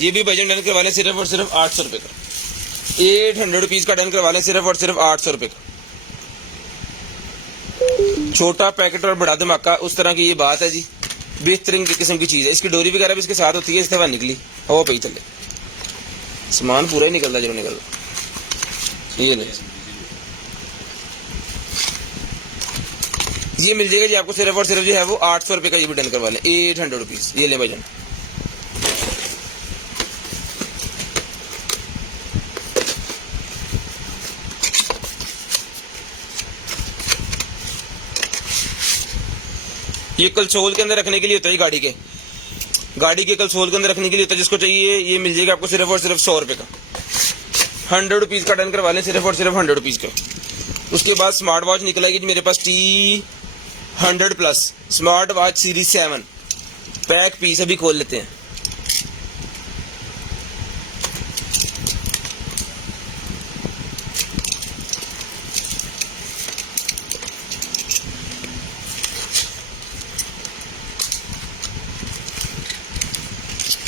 ये भी भाईजान डन करवा लें सिर्फ और सिर्फ 800 रुपये का। 800 रुपीज़ का डन करवा लें सिर्फ और सिर्फ 800 रुपये का। छोटा पैकेट और बड़ा धमाका, उस तरह की ये बात है जी। बेहतरीन किस्म की चीज़ है। इसकी डोरी वगैरह भी इसके साथ होती है। इस दफ़ा निकली हवा पे ही चले, सामान पूरा ही निकलता जो निकलता। ये नहीं, ये मिल जाएगा जी आपको सिर्फ और सिर्फ जो है वो 800 रुपये का। ये भी डन करवा लें, 800 रुपीज़। ये ले भाईजान, ये कंसोल के अंदर रखने के लिए होता है। गाड़ी के कंसोल के अंदर रखने के लिए होता है। जिसको चाहिए ये मिल जाएगा आपको सिर्फ और सिर्फ 100 रुपये का। 100 रुपीज़ का डन करवा लें सिर्फ और सिर्फ 100 रुपीज़ का। उसके बाद स्मार्ट वॉच निकलेगी जी मेरे पास T100 plus smart watch series 7 pack piece. अभी खोल लेते हैं।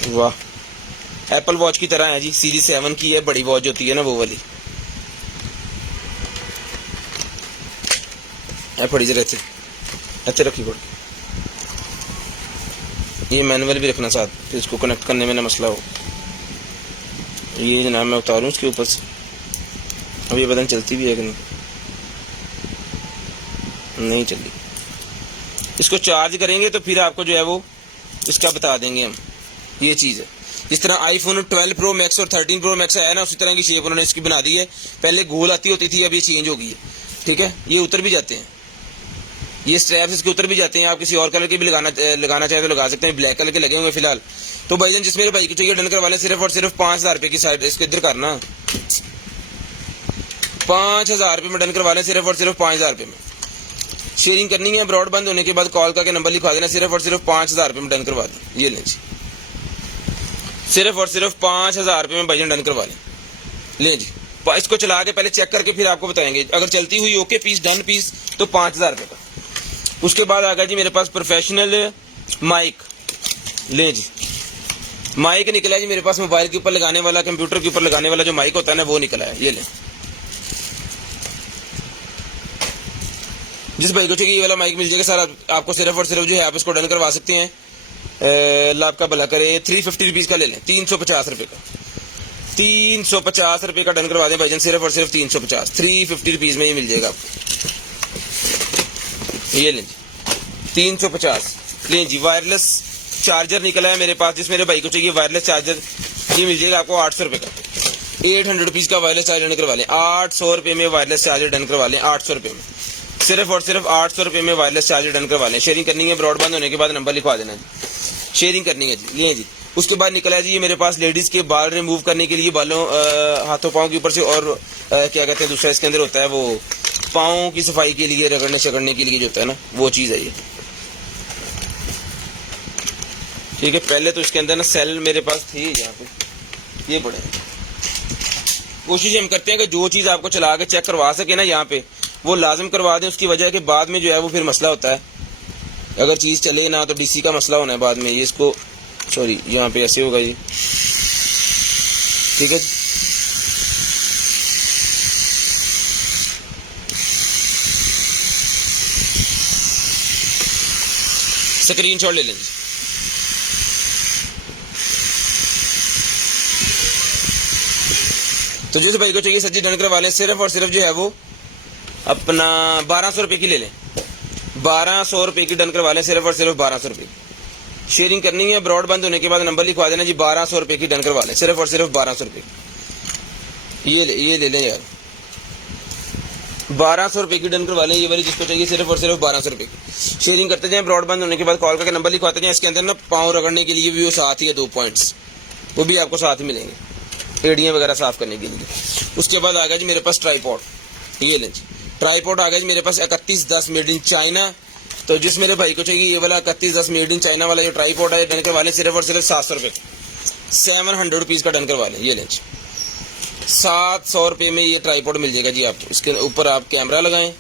वाह, एप्पल वॉच की तरह है जी। सीरीज 7 की है, बड़ी वॉच होती है ना वो वाली। फड़ी जरा अच्छे रखी पड़। ये मैनुअल भी रखना साथ, फिर इसको कनेक्ट करने में ना मसला हो। ये जनाब मैं उतारूँ इसके ऊपर से। अब ये पता नहीं चलती भी है कि नहीं चली। इसको चार्ज करेंगे तो फिर आपको जो है वो इसका बता देंगे हम। ये चीज़ है, जिस तरह iPhone 12 Pro Max और 13 Pro Max आया ना, उसी तरह की शेप उन्होंने इसकी बना दी है। पहले गोल आती होती थी, अब ये चेंज हो गई है। ठीक है, ये उतर भी जाते हैं, ये स्ट्रैप्स इसके उतर भी जाते हैं। आप किसी और कलर के भी लगाना चाहे तो लगा सकते हैं। ब्लैक कलर के लगे हुए फिलहाल। तो भाईजान जिस मेरे भाई की चाहिए डन करवा लें सिर्फ और सिर्फ 5000 रुपये की साइड। इसको इधर करना, 5000 रुपये में डन करवा लें सिर्फ और सिर्फ 5000 रुपये में। शेयरिंग करनी है, ब्रॉड बंद होने के बाद कॉल करके नंबर लिखवा देना। सिर्फ और सिर्फ 5000 रुपये में डन करवा दें। ये लें जी, सिर्फ और सिर्फ 5000 रुपये में भाईजान डन करवा लें जी। इसको चला के पहले चेक करके फिर आपको बताएंगे। अगर चलती हुई ओके पीस डन पीस तो 5000 रुपये का। उसके बाद आ गया जी मेरे पास प्रोफेशनल माइक। लें जी, माइक निकला है जी मेरे पास। मोबाइल के ऊपर लगाने वाला, कंप्यूटर के ऊपर लगाने वाला जो माइक होता है ना, वो निकला है। ये लें, जिस भाई को चाहिए ये वाला माइक मिल जाएगा सर आपको। सिर्फ और सिर्फ जो है आप इसको डन करवा सकते हैं। अल्लाह आपका भला करे। 350 रुपीज़ का ले लें, 350 रुपये का। 350 रुपये का डन करवा दें भाईजान, सिर्फ और सिर्फ 350। 350 रुपीज़ में ये मिल जाएगा आपको। ये लें जी, 350। लें जी, वायरलेस चार्जर निकला है मेरे पास। जिस मेरे भाई को चाहिए वायरलेस चार्जर, ये मिल जाएगा आपको 800 रुपये का। 800 रुपीज़ का वायरलेस चार्जर डन करवा लें। 800 रुपये में वायरलेस चार्जर डन करवा लें। 800 रुपये में, सिर्फ और सिर्फ 800 रुपये में वायरलेस चार्जर डन करवा लें। शेयरिंग करनी है, ब्रॉडबैंड होने के बाद नंबर लिखवा देना जी। शेयरिंग करनी है जी। लिए जी, उसके बाद निकला है जी ये मेरे पास लेडीज़ के बाल रिमूव करने के लिए, बालों हाथों पाँव के ऊपर से, और क्या कहते हैं दूसरा इसके अंदर होता है वो पाँव की सफाई के लिए, रगड़ने शकड़ने के लिए जो होता है ना, वो चीज़ है ये। ठीक है, पहले तो इसके अंदर ना सेल मेरे पास थी यहाँ पे, ये पड़े। कोशिश हम करते हैं कि जो चीज़ आपको चला के चेक करवा सके ना यहाँ पे, वो लाजम करवा दें। उसकी वजह है कि बाद में जो है वो फिर मसला होता है। अगर चीज़ चले ना तो DC का मसला होना है बाद में। ये इसको सॉरी यहाँ पे ऐसे होगा जी। ठीक है, स्क्रीनशॉट ले लें जी। तो जिस भाई को चाहिए सर जी डन करवा लें, सिर्फ और सिर्फ जो है वो अपना 1200 रुपये की ले लें, 1200 रुपये की डन करवा लें, सिर्फ और सिर्फ 1200 रुपये। शेयरिंग करनी है, ब्रॉड बंद होने के बाद नंबर लिखवा देना जी, 1200 रुपये की डन करवा लें, सिर्फ और सिर्फ 1200 रुपये। ये ले लें यार, 1200 रुपये की डन करवा लें, ये वाली जिसको चाहिए सिर्फ और सिर्फ 1200 रुपये की। शेयरिंग करते जाएं, ब्रॉड बंद होने के बाद कॉल करके नंबर लिखवाते जाएं। इसके अंदर ना पाँव रगड़ने के लिए भी वो साथ ही है 2 पॉइंट्स, वो भी आपको साथ ही मिलेंगे, एड़ियाँ वगैरह साफ करने के लिए। उसके बाद आ गया जी मेरे पास ट्राईपॉड, ये लें जी, ट्राईपॉड आ गया जी मेरे पास 3110 मेड इन चाइना। तो जिस मेरे भाई को चाहिए ये वाला 3110 मेड इन चाइना वाला जो ट्राईपॉड है, डन करवा लें, सिर्फ और सिर्फ 700 रुपये, 700 रुपीज़ का डन करवा लें। ये लें जी, 700 रुपये में ये ट्राईपॉड मिल जाएगा जी आपको। इसके ऊपर आप कैमरा लगाएं,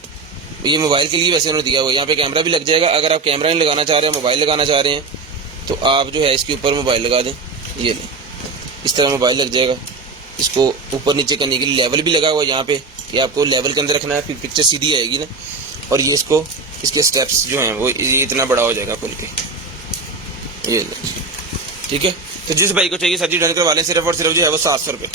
ये मोबाइल के लिए वैसे उन्होंने दिया हुआ, यहाँ पे कैमरा भी लग जाएगा। अगर आप कैमरा नहीं लगाना चाह रहे हैं, मोबाइल लगाना चाह रहे हैं, तो आप जो है इसके ऊपर मोबाइल लगा दें। ये लें, इस तरह मोबाइल लग जाएगा। इसको ऊपर नीचे करने के लिए लेवल भी लगा हुआ है यहाँ पे, कि आपको लेवल के अंदर रखना है, फिर पिक्चर सीधी आएगी ना। और ये इसको इसके स्टेप्स जो हैं वो ये इतना बड़ा हो जाएगा खुल के, ये लें, ठीक है। तो जिस भाई को चाहिए सर जी डन करवा लें, सिर्फ और सिर्फ जो है वो 700 रुपये,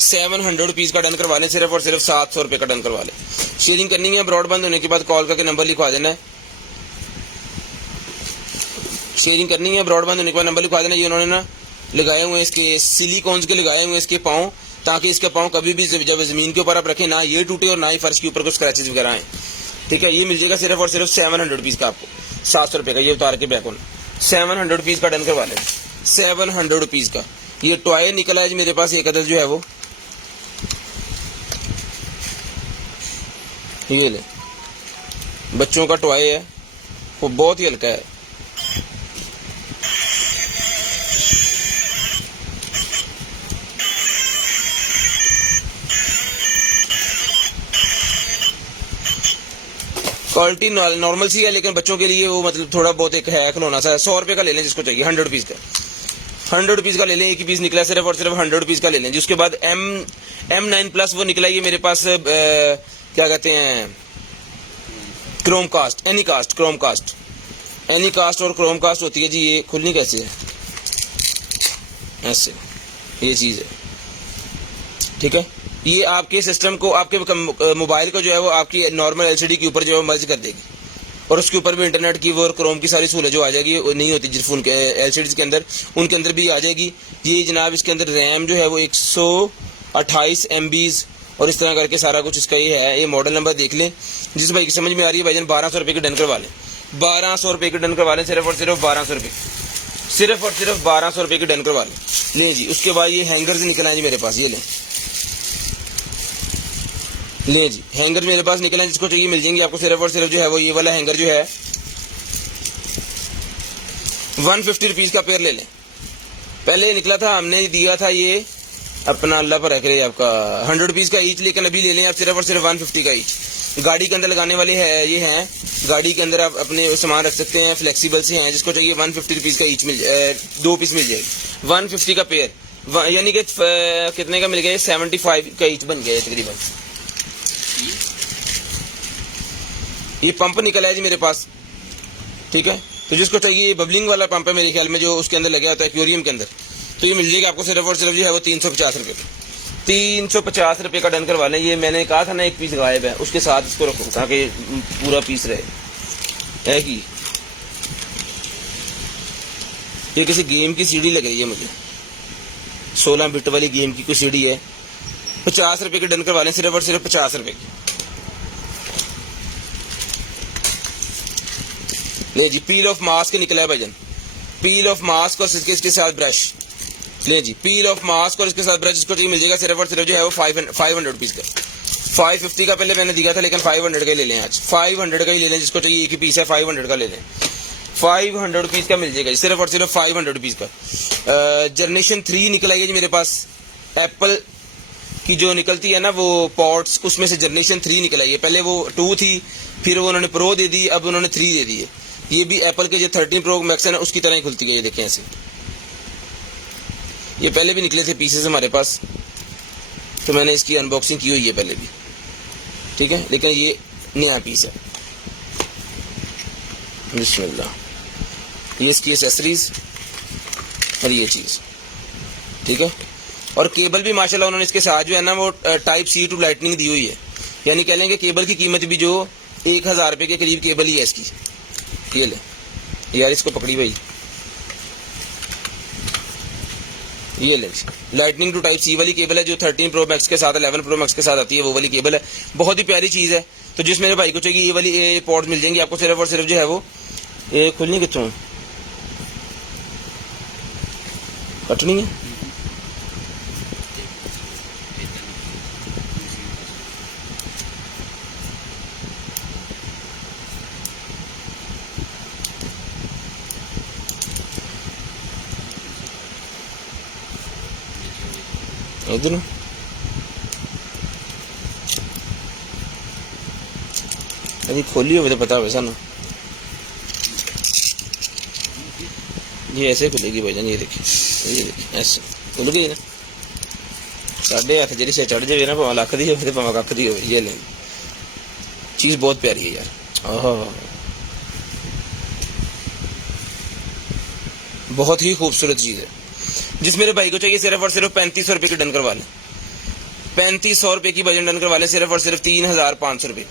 700 रुपीज़ का डन करवा लें, सिर्फ और सिर्फ 700 रुपये का डन करवा लें। शेयरिंग करनी है, ब्रॉड बंद होने के बाद कॉल करके नंबर लिखवा देना है। शेयरिंग करनी है, ब्रॉड बंद होने के बाद नंबर लिखवा देना। ये उन्होंने ना लगाए हुए इसके सिलिकॉन्स के लगाए हुए इसके पाँव, ताकि इसके पाँव कभी भी जब ज़मीन के ऊपर आप रखें ना ये टूटे और ना ही फर्श के ऊपर कुछ स्क्रैचेस वगैरह आए, ठीक है। ये मिल जाएगा सिर्फ और सिर्फ 700 रुपीज़ का आपको, 700 रुपये का। ये उतार के बैक होना, 700 रुपीज़ का डन करवा लें, 700 रुपीज़ का। ये टॉय निकला है जी मेरे पास एक अदर जो है वो, ये ले, बच्चों का टॉय है, वो बहुत ही हल्का है। क्वालिटी नॉर्मल सी है, लेकिन बच्चों के लिए वो मतलब थोड़ा बहुत एक है खिलौना सा है। 100 रुपये का ले लें जिसको चाहिए, 100 रुपीज़ का, 100 रुपीज़ का ले लें। एक ही पीस निकला है, सिर्फ और सिर्फ 100 रुपीज़ का ले लें। जिसके बाद M9 प्लस वो निकला, ये मेरे पास क्या कहते हैं, Chromecast, AnyCast, Chromecast, AnyCast और क्रोम कास्ट होती है जी। ये खुलनी कैसे है, ऐसे ये चीज़ है, ठीक है। ये आपके सिस्टम को, आपके मोबाइल को जो है वो आपकी नॉर्मल LCD के ऊपर जो है मर्ज कर देगी, और उसके ऊपर भी इंटरनेट की वो और क्रोम की सारी सहूलत जो आ जाएगी, वो नहीं होती जिस फोन के LCD के अंदर, उनके अंदर भी आ जाएगी। ये जनाब इसके अंदर रैम जो है वो 128 MBs और इस तरह करके सारा कुछ इसका ये है। ये मॉडल नंबर देख लें, जिस भाई की समझ में आ रही है भाईजान 1200 रुपये की डन करवा लें, 1200 रुपये की डन करवा लें, सिर्फ और सिर्फ 1200 रुपये, सिर्फ और सिर्फ 1200 रुपये की डन करवा लें। लें जी, उसके बाद ये हैंगर से निकला है जी मेरे पास, ये लें जी, हैंगर मेरे पास निकला है, जिसको चाहिए मिल जाएंगे आपको। सिर्फ और सिर्फ जो है वो ये वाला हैंगर जो है 150 रुपीज़ का पेयर ले लें। पहले निकला था, हमने दिया था ये अपना अल्लाह पर रख रहे आपका 100 रुपीज़ का ईच, लेकिन अभी ले लें आप सिर्फ और सिर्फ 150 का ईच। गाड़ी के अंदर लगाने वाले है ये हैं, गाड़ी के अंदर आप अपने सामान रख सकते हैं, फ्लेक्सिबल से हैं। जिसको चाहिए 150 रुपीज़ का ईच 2 पीस मिल जाएगी, 150 का पेयर, यानी कि कितने का मिल गया, 75 का ईच बन गया तकरीबन। ये पंप निकला है जी मेरे पास, ठीक है। तो जिसको चाहिए, ये बबलिंग वाला पंप है मेरे ख्याल में, जो उसके अंदर लगा होता है एक्वेरियम के अंदर, तो ये मिल जाएगा आपको सिर्फ और सिर्फ जो है वो 350 रुपये, 350 रुपये का डन करवा लें। ये मैंने कहा था ना एक पीस गायब है, उसके साथ इसको रखो ताकि पूरा पीस रहे है कि ये किसी गेम की सीडी लग रही है मुझे, 16 बिट वाली गेम की कोई सीडी है। 50 रुपये की डन करवा लें, सिर्फ और सिर्फ 50 रुपये की। ले जी, पील ऑफ मास्क निकला है भाईजान, पील ऑफ मास्क और इसके साथ ब्रश। ले जी, पील ऑफ मास्क और इसके साथ ब्रश, इसको मिल जाएगा सिर्फ और सिर्फ जो है वो 500 रुपीज़ का। 550 का पहले मैंने दिया था, लेकिन 500 का ही ले लें आज, 500 का ही ले लें। जिसको चाहिए एक ही पीस है, 500 का ले लें, 500 रुपीज़ का मिल जाएगा सिर्फ और सिर्फ 500 रुपीज़ का। जनरेशन 3 निकला है जी मेरे पास, एप्पल की जो निकलती है ना वो पॉट्स, उसमें से जनरेशन 3 निकला है। पहले वो 2 थी, फिर वो उन्होंने प्रो दे दी, अब उन्होंने 3 दे दी है। ये भी एप्पल के जो 13 प्रो मैक्स है ना उसकी तरह ही खुलती है, ये देखें ऐसे। ये पहले भी निकले थे पीसेस हमारे पास, तो मैंने इसकी अनबॉक्सिंग की हुई है पहले भी, ठीक है, लेकिन ये नया पीस है। बिस्मिल्लाह, ये इसकी एसेसरीज और ये चीज़, ठीक है। और केबल भी माशाल्लाह उन्होंने इसके साथ जो है ना वो टाइप सी टू लाइटनिंग दी हुई है, यानी कह लेंगे केबल की कीमत भी जो 1000 रुपये के करीब केबल ही है इसकी। ये ले यार, इसको पकड़ी भाई, ये ले लाइटनिंग टू टाइप सी वाली केबल है जो 13 प्रो मैक्स के साथ 11 प्रो मैक्स के साथ आती है, वो वाली केबल है। बहुत ही प्यारी चीज़ है। तो जिस मेरे भाई को चाहिए ये वाली पोर्ट मिल जाएंगी आपको सिर्फ और सिर्फ जो है वो ये खुलनी कितों कटनी है। इधर अभी खोली हो तो पता हो सानू, ये ऐसे खुलेगी भाईजान। ये देखिए ऐसे खुल गई ना, साढ़े हाथ जी से चढ़ जाए ना, भाव लख दी हो भाव कख दी हो। ये लें चीज़ बहुत प्यारी है यार, ओह बहुत ही खूबसूरत चीज़ है। जिस मेरे भाई को चाहिए सिर्फ और सिर्फ 3500 रुपये की डन करवा लें, 3500 रुपये की बजट डन करवा लें, सिर्फ और सिर्फ 3500 रुपये।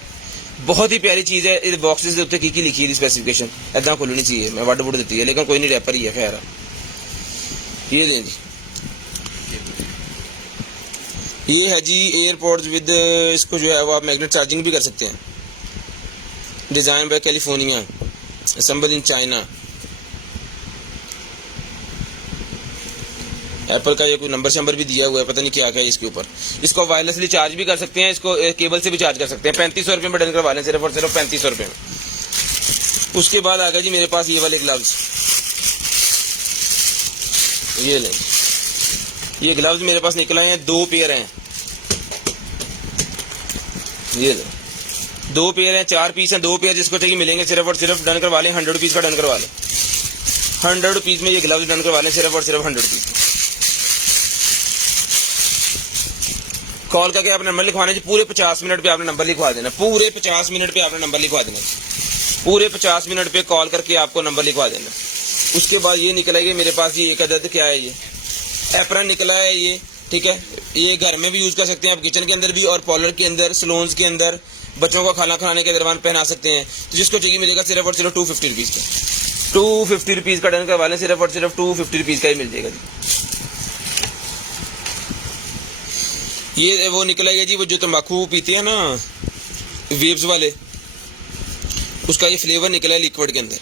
बहुत ही प्यारी चीज़ है। इस बॉक्सेस के उत्ते की लिखी है स्पेसिफिकेशन ऐदा खुलनी चाहिए, मैं वड वुड दी है लेकिन कोई नहीं, रैपर ही है खैर। ये दें जी, ये है जी एयरपोर्ट्स विद, इसको जो है वो आप मैग्नेट चार्जिंग भी कर सकते हैं। Design by California, assemble in China. Apple का ये कोई नंबर शंबर भी दिया हुआ है, पता नहीं क्या क्या है इसके ऊपर। इसको वायरलेसली चार्ज भी कर सकते हैं, इसको केबल से भी चार्ज कर सकते हैं। 3500 रुपये में डन करवा लें, सिर्फ और सिर्फ 3500 रुपये में। उसके बाद आ गया जी मेरे पास ये वाले ग्लव्स, ये लें। ये ग्लव्स मेरे पास निकल आए हैं, 2 पेयर हैं। ये लें 2 पेयर हैं, 4 पीस हैं, 2 पेयर जिसको चाहिए मिलेंगे। सिर्फ और सिर्फ डन करवा लें 100 रुपीज़ का डन करवा लें, 100 रुपीज़ में ये ग्लव्स डन करवा लें, सिर्फ और सिर्फ 100 रुपीज़। कॉल करके आपने नंबर लिखवाना जी, पूरे 50 मिनट पे आपने नंबर लिखवा देना, पूरे 50 मिनट पे आपने नंबर लिखवा देना, पूरे 50 मिनट पे कॉल करके आपको नंबर लिखवा देना। उसके बाद ये निकला है मेरे पास ये एक अदद क्या है, ये एप्रन निकला है ये, ठीक है। ये घर में भी यूज़ कर सकते हैं आप, किचन के अंदर भी और पार्लर के अंदर, सलोन्स के अंदर, बच्चों को खाना खाने के दरमियान पहना सकते हैं। तो जिसको चाहिए मिलेगा सिर्फ और सिर्फ 250 रुपीज़ का, 250 रुपीज़ का डन करवा लें, सिर्फ और सिर्फ 250 रुपीज़ का ही मिल जाएगा जी। ये वो निकला है जी, वो जो तम्बाकू पीते हैं ना वेब्स वाले, उसका ये फ्लेवर निकला है लिक्विड के अंदर।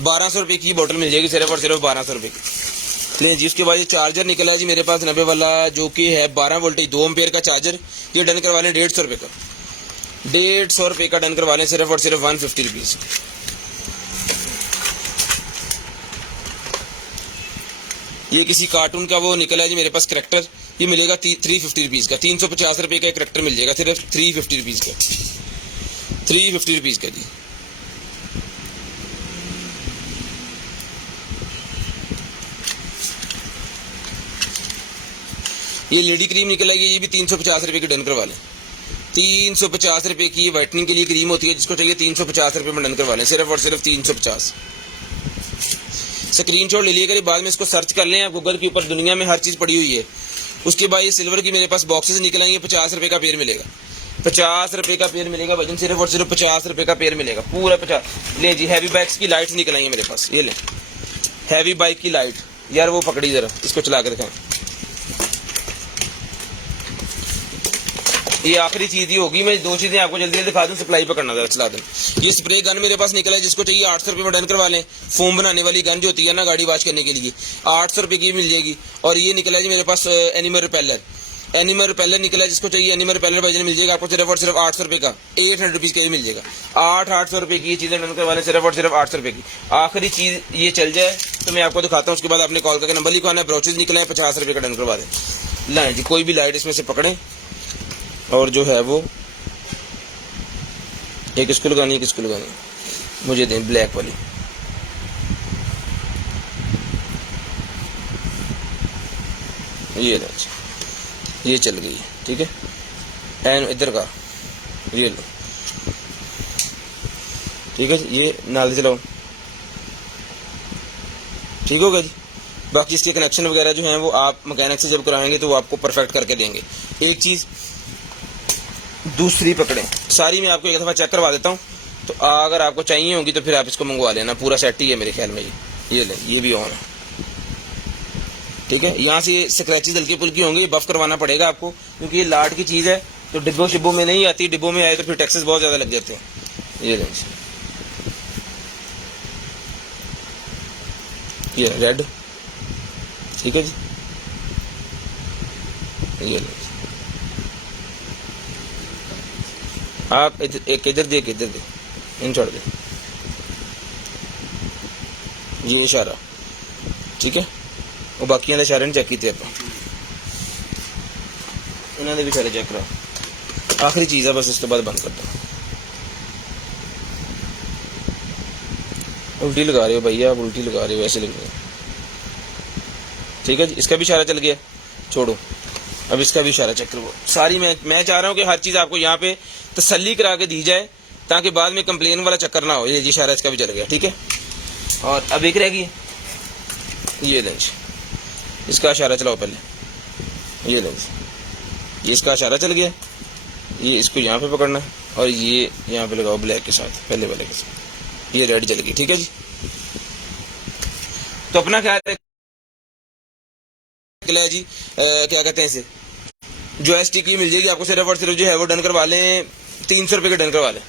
1200 रुपये की बोतल मिल जाएगी, सिर्फ और सिर्फ 1200 रुपये की। लें जी, उसके बाद ये चार्जर निकला है जी मेरे पास 90 वाला, जो कि है 12 वोल्टेज 2 एम्पेयर का चार्जर। ये डन करवा लें 150 रुपये का, 150 रुपये का डन करवा लें, सिर्फ और सिर्फ 150 रुपीज़। ये किसी कार्टून का वो निकला है जी मेरे पास करैक्टर, ये मिलेगा 350 रुपीज़ का, 350 रुपये का एक करैक्टर मिल जाएगा, सिर्फ 350 रुपीज़ का, 350 रुपीज़ का जी। ये लेडी क्रीम निकल आएगी, ये भी 350 रुपये की डन करवा लें, 350 रुपये की वाइटनिंग के लिए क्रीम होती है, जिसको चाहिए 350 रुपये में डन करवा लें, सिर्फ और सिर्फ 350। स्क्रीनशॉट ले लिएगा, बाद में इसको सर्च कर लें आप गूगल के ऊपर, दुनिया में हर चीज़ पड़ी हुई है। उसके बाद ये सिल्वर की मेरे पास बॉक्सेस निकल आएंगे, 50 रुपये का पेयर मिलेगा, 50 रुपये का पेयर मिलेगा वजन, सिर्फ और सिर्फ 50 रुपये का पेयर मिलेगा, पूरा 50। ले जी, हैवी बाइक्स की लाइट्स निकल आएंगी मेरे पास, ये लें हैवी बाइक की लाइट। यार वो पकड़ी ज़रा, इसको चला कर दिखाएं। ये आखिरी चीज़ ही होगी, मैं 2 चीज़ें आपको जल्दी दिखा दूं, सप्लाई पर करना चला दूं। ये स्प्रे गन मेरे पास निकला है, जिसको चाहिए 800 रुपये में डन करवा लें। फोम बनाने वाली गन जो होती है ना गाड़ी वॉश करने के लिए, 800 रुपये की मिल जाएगी। और ये निकला है जी मेरे पास एनिमल रिपेलर, एनिमल रिपेलर निकला है, जिसको चाहिए एनिमल रिपेलर वजन मिल जाएगा आपको सिर्फ और सिर्फ 800 रुपये का, 800 रुपीज़ का ही मिल जाएगा। 800 रुपये की ये चीज़ें डन करवा लें, सिर्फ और सिर्फ 800 रुपये की। आखिरी चीज़ ये चल जाए तो मैं आपको दिखाता हूँ, उसके बाद आपने कॉल करके नंबर लिखवाना है। ब्रोचेज निकला है, 50 रुपये का डन करवा दें। लाइन जी, कोई भी लाइट इसमें से पकड़ें, और जो है वो ये किसको लगानी है, किसको लगानी है, मुझे दें ब्लैक वाली। ये लो, ये चल गई, ठीक है। एन इधर का ये लो, ठीक है। ये नाल चलाओ, ठीक होगा जी। बाकी इसके कनेक्शन वगैरह जो हैं वो आप मैकेनिक से जब कराएंगे तो वो आपको परफेक्ट करके देंगे। एक चीज़, दूसरी पकड़ें, सारी मैं आपको एक दफ़ा चेक करवा देता हूँ, तो अगर आपको चाहिए होगी तो फिर आप इसको मंगवा लेना, पूरा सेट ही है मेरे ख्याल में। ये ले, ये भी ऑन है, ठीक है। यहाँ से स्क्रैचेज हल्की फुल्की होंगे, ये बफ करवाना पड़ेगा आपको, क्योंकि ये लाट की चीज़ है, तो डिब्बों शिब्बों में नहीं आती, डिब्बों में आए तो फिर टैक्सेस बहुत ज़्यादा लग जाते हैं। ये लें, ये रेड, ठीक है जी, ये लें। आप एक इधर दे, एक इधर दे, इन छोड़ दे, ये इशारा, ठीक है। वो बाकी इशारे चेक किए आप, इन्होंने भी इशारे चेक करा। आखिरी चीज़ है बस, इसके बाद बंद कर दो। उल्टी लगा रहे हो भैया, आप उल्टी लगा रहे हो, ऐसे लग रहे हो, ठीक है जी। इसका भी इशारा चल गया, छोड़ो। अब इसका भी इशारा चेक करो। सारी मैं चाह रहा हूँ कि हर चीज़ आपको यहाँ पे तसल्ली करा के दी जाए, ताकि बाद में कंप्लेन वाला चक्कर ना हो। ये जी इशारा इसका भी चल गया, ठीक है। और अब एक रह गई, ये लें, इसका इशारा चलाओ पहले, ये लें, ये इसका इशारा चल गया, ये इसको यहाँ पे पकड़ना है और ये यहाँ पे लगाओ ब्लैक के साथ, पहले वाले के साथ, ये रेड चल गई, ठीक है जी। तो अपना ख्याल है जी, क्या कहते हैं इसे, जो एस टी की मिल जाएगी आपको, सिर्फ और सिर्फ जो है वो डन करवा लें, 300 रुपये के डन करवा लें।